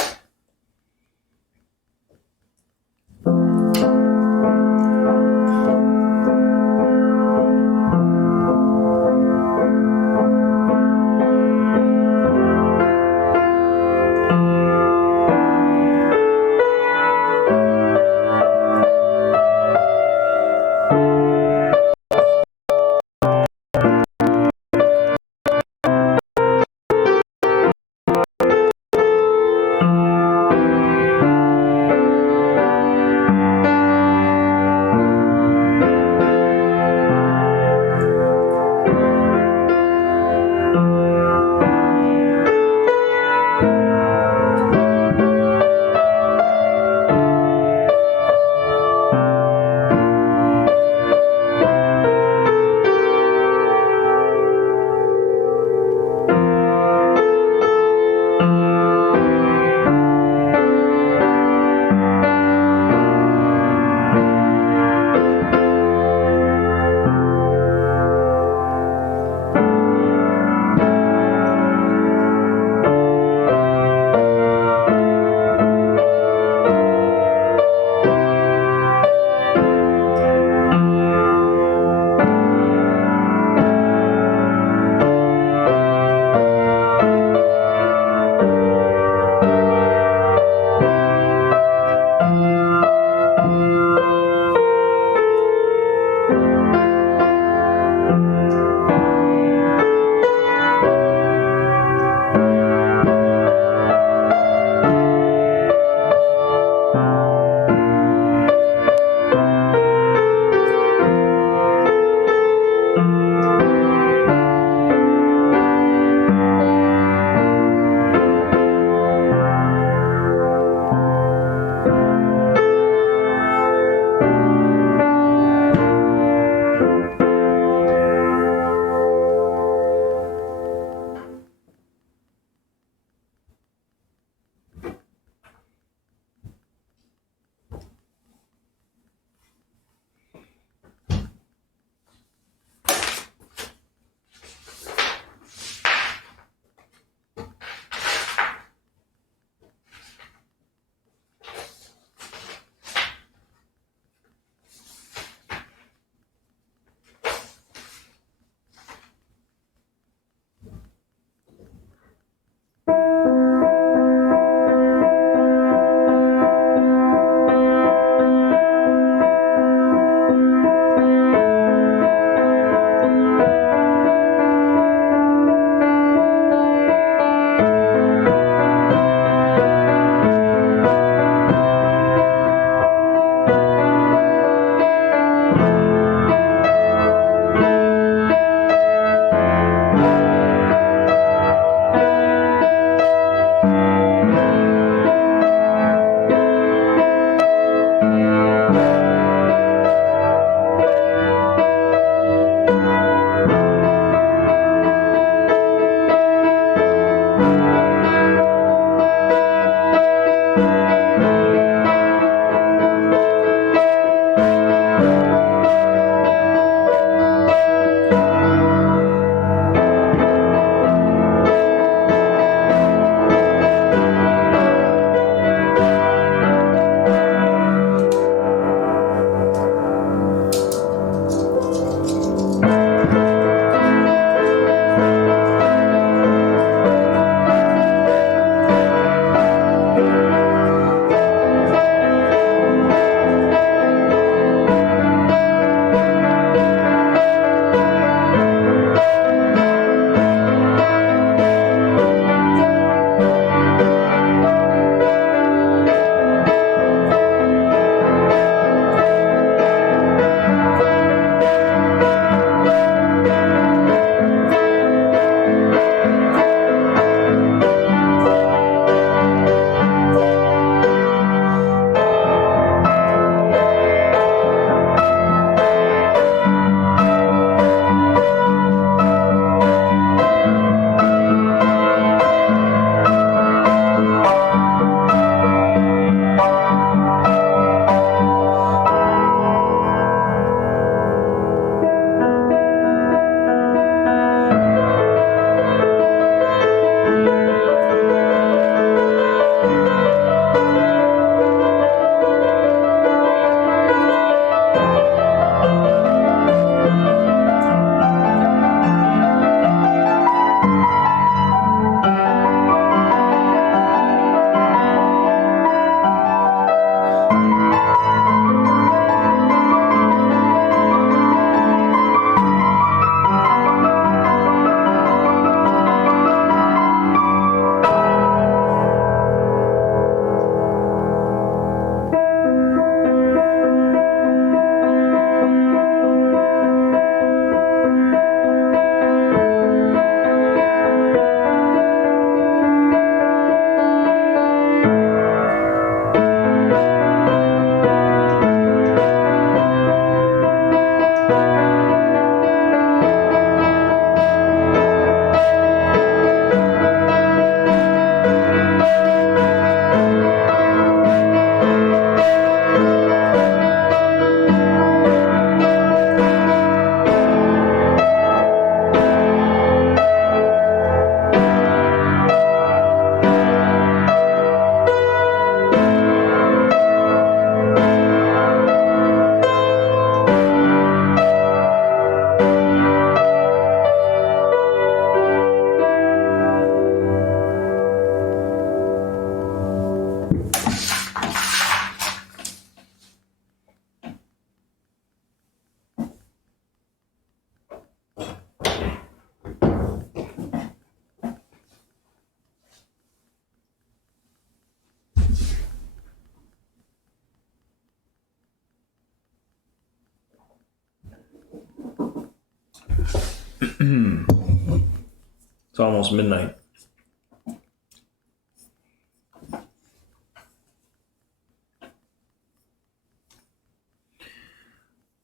It's almost midnight.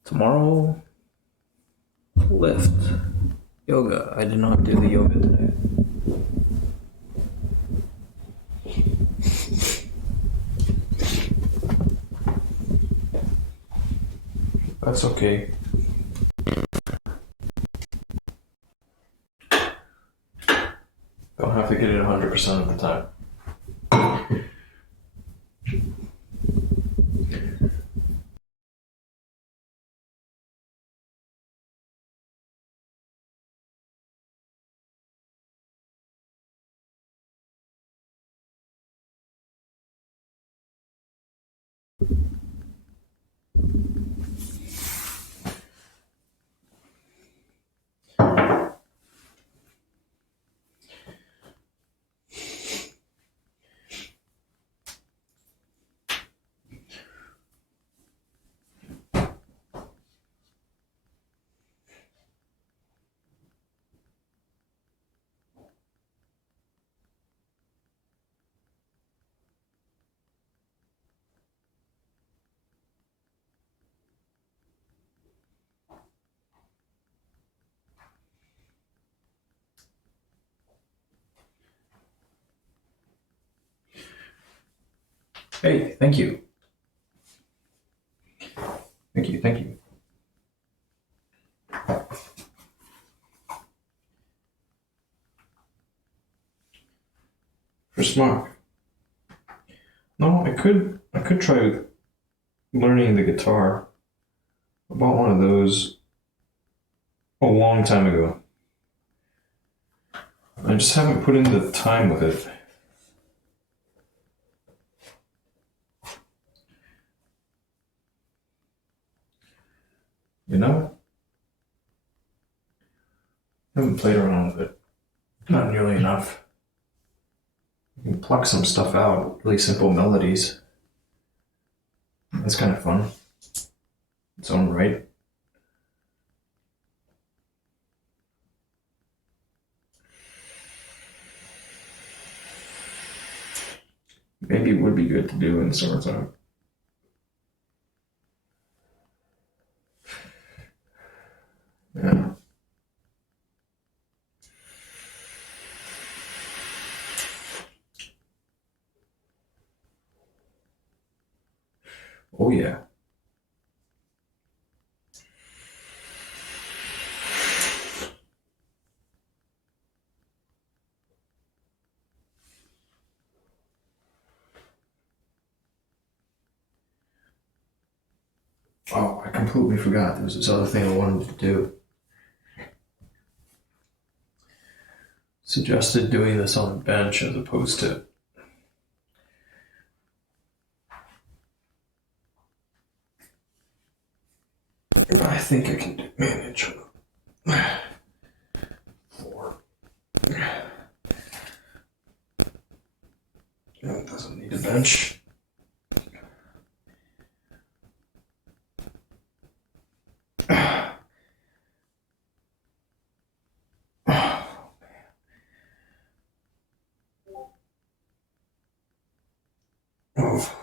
Tomorrow, lift. Yoga. I did not do the yoga today. That's okay. Don't have to get it 100% of the time. Hey, thank you. Thank you, thank you. For smart. No, I could try learning the guitar. I bought one of those a long time ago. I just haven't put in the time with it. You know? I haven't played around with it. Not nearly enough. You can pluck some stuff out, really simple melodies. That's kind of fun. Its own right. Maybe it would be good to do in the summertime. Yeah. Oh yeah. Oh, I completely forgot. There was this other thing I wanted to do. Suggested doing this on the bench as opposed to I think I can manage 4. It doesn't need a bench. Oh.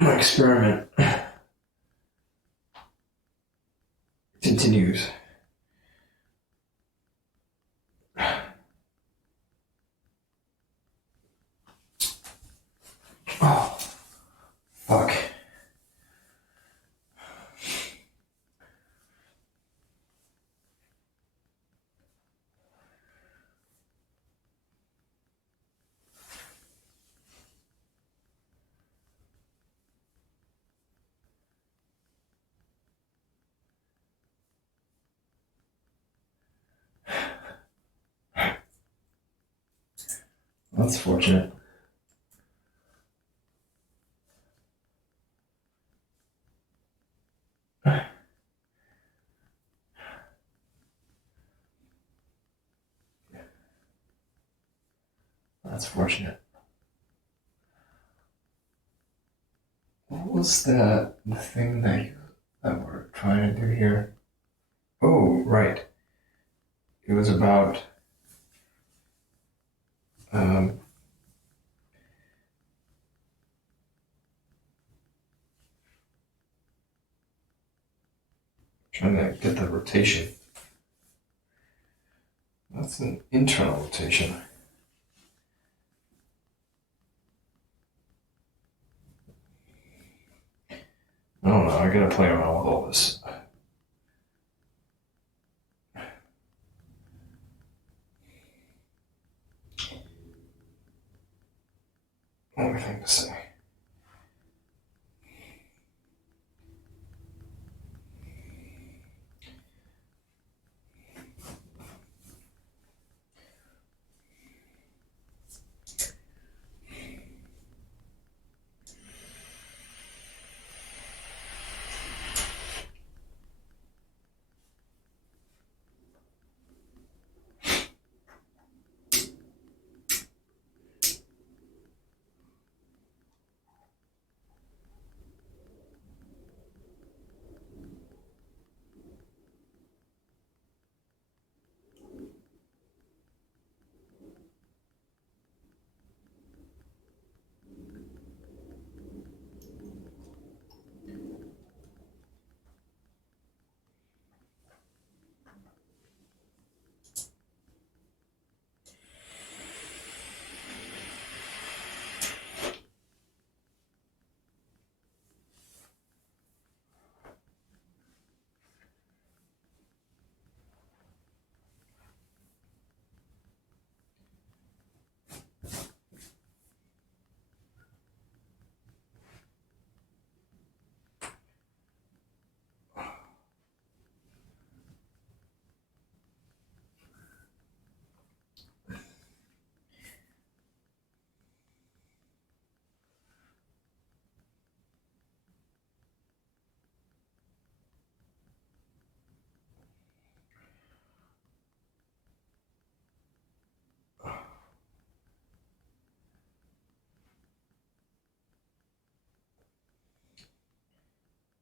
My experiment continues. Oh, fuck. That's fortunate. That's fortunate. What was the thing that we're trying to do here? Oh, right. It was about um, trying to get the rotation. That's an internal rotation. I don't know. I gotta play around with all this. Only thing to say.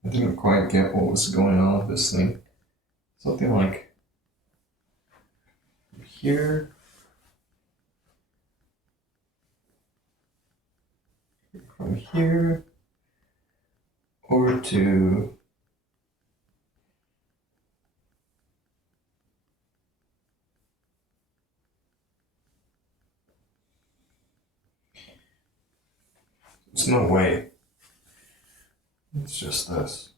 I didn't quite get what was going on with this thing. Something like here, from here, over to there's no way. It's just this.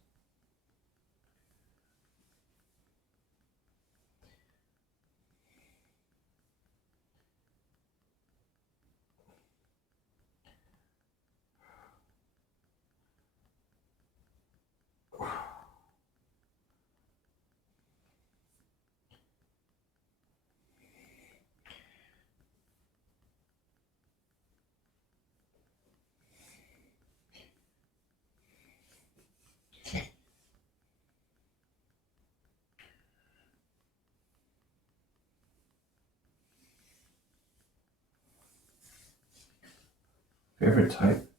Favorite type?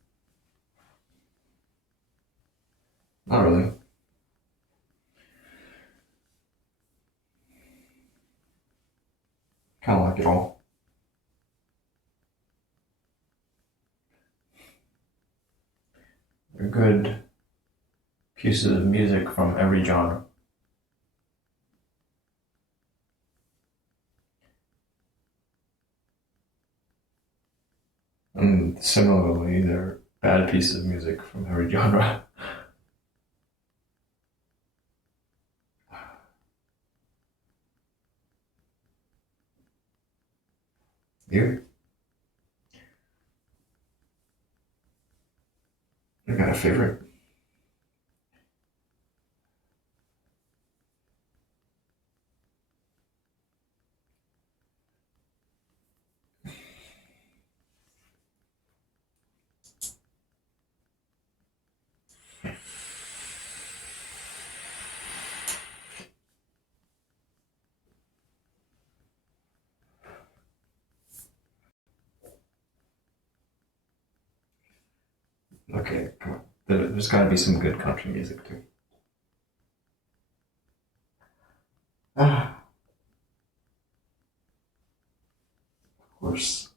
Not really. Kind of like it all. They're good pieces of music from every genre. And similarly, they're bad pieces of music from every genre. You? You got a favorite? Okay, come on. There's got to be some good country music too. Ah, of course.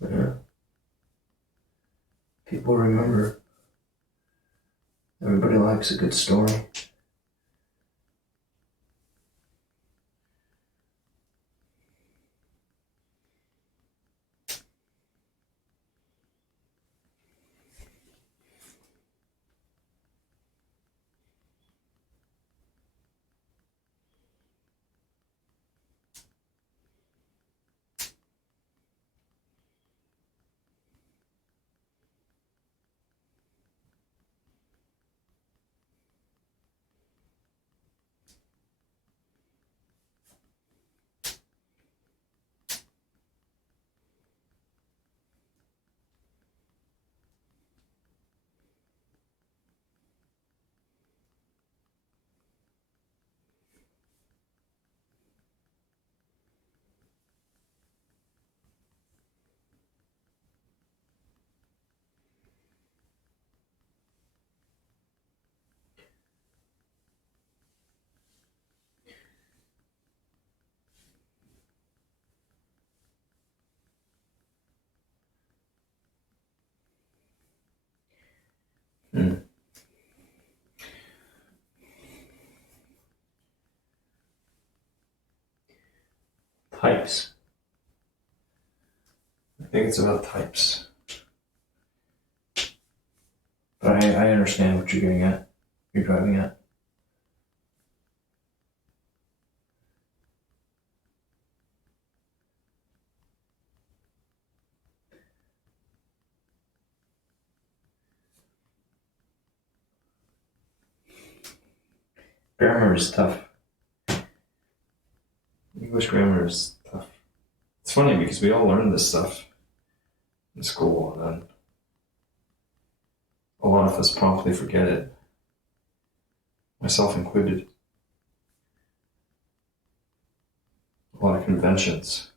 Yeah. People remember. Everybody likes a good story. Hmm. Types. I think it's about types. But I understand what you're getting at. You're driving at. Grammar is tough. English grammar is tough. It's funny because we all learn this stuff in school, and then a lot of us promptly forget it, myself included. A lot of conventions.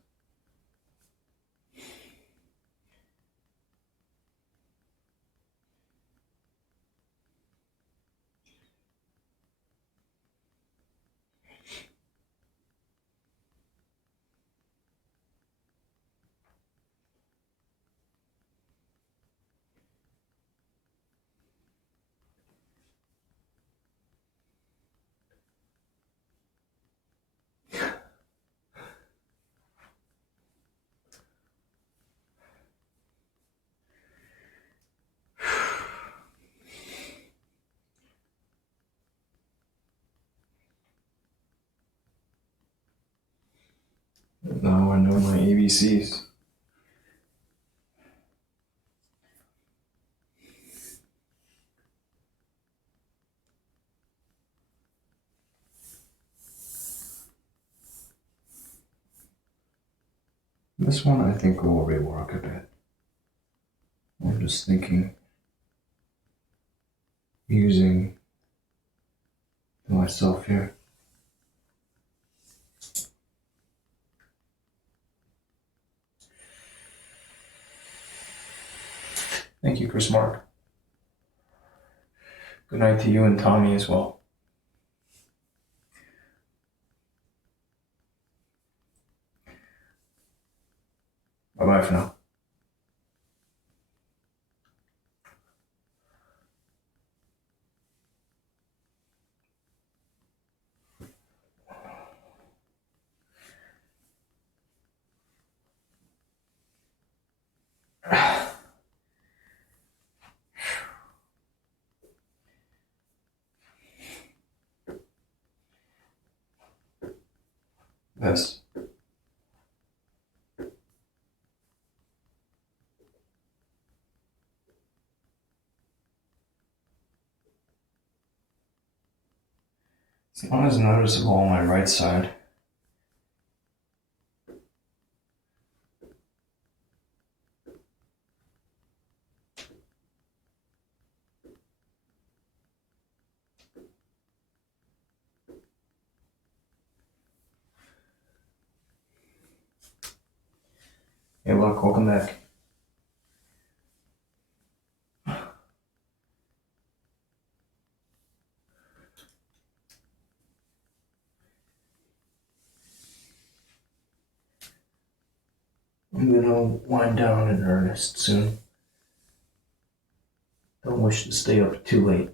Now I know my ABCs. This one I think will rework a bit. I'm just thinking using myself here. Thank you, Chris Mark. Good night to you and Tommy as well. Bye-bye for now. This. It's not as noticeable on my right side. Hey, look, welcome back. I'm gonna wind down in earnest soon. Don't wish to stay up too late.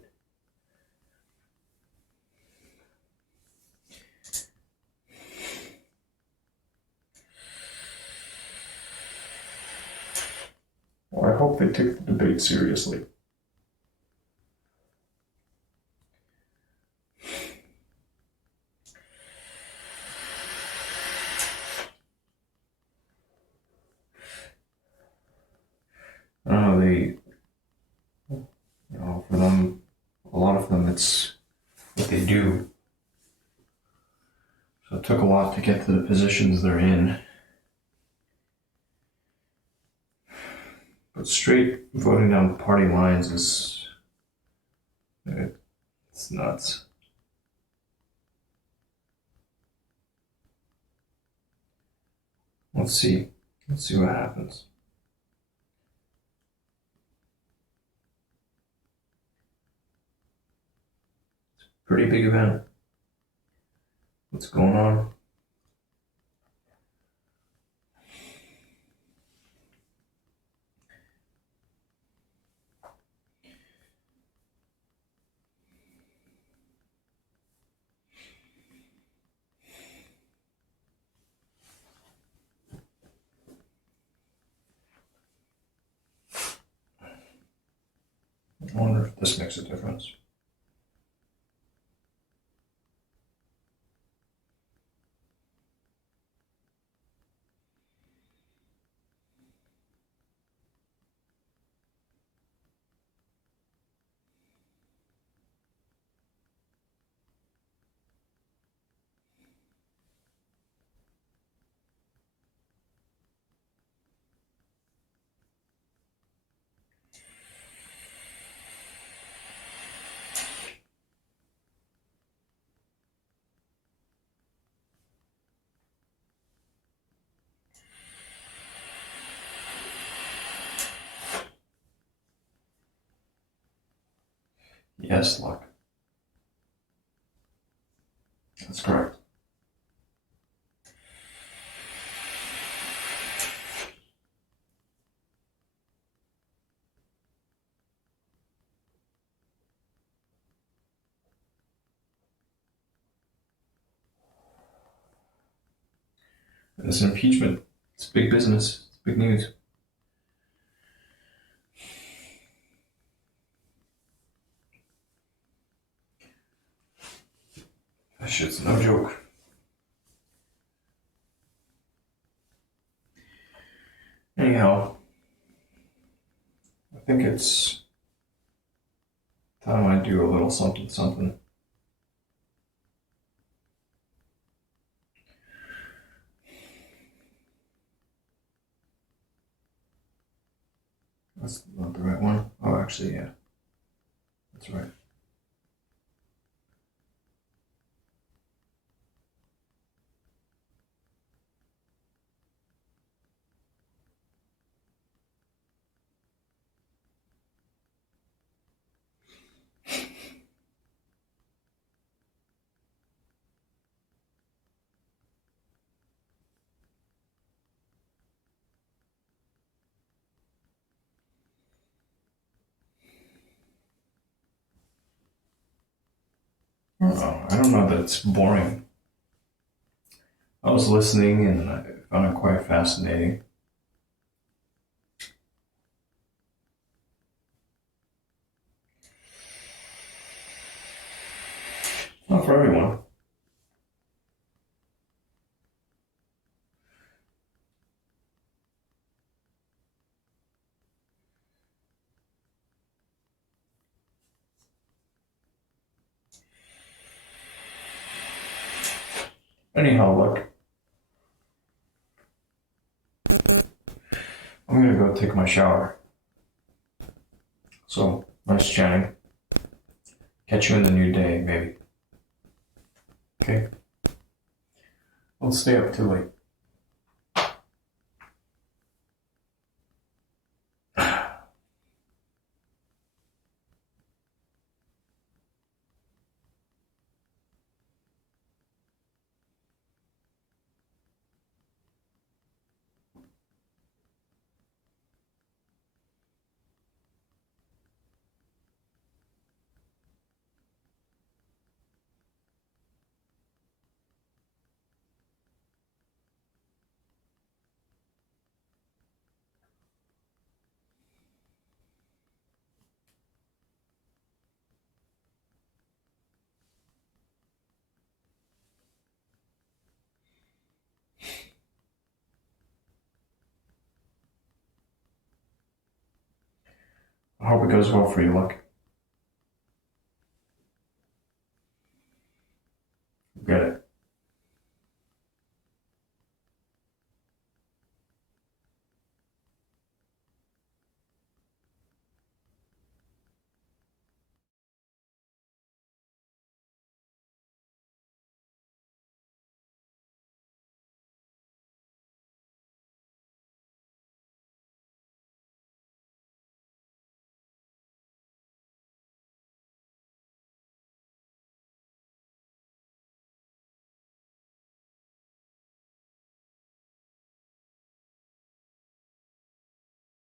Well, I hope they take the debate seriously. I don't know, for them, a lot of them, it's what they do. So it took a lot to get to the positions they're in. But straight voting down the party lines it's nuts. Let's see. Let's see what happens. It's a pretty big event. What's going on? I wonder if this makes a difference. Yes, luck. That's correct. And this impeachment, it's big business. It's big news. That shit's no joke. Anyhow, I think it's time I do a little something something. That's not the right one. Oh, actually, yeah. That's right. I don't know that it's boring. I was listening and I found it quite fascinating. Not for everyone. Anyhow, look, I'm gonna go take my shower. So, nice chatting. Catch you in the new day, maybe. Okay? Don't stay up too late. I hope it goes well for you, Luck.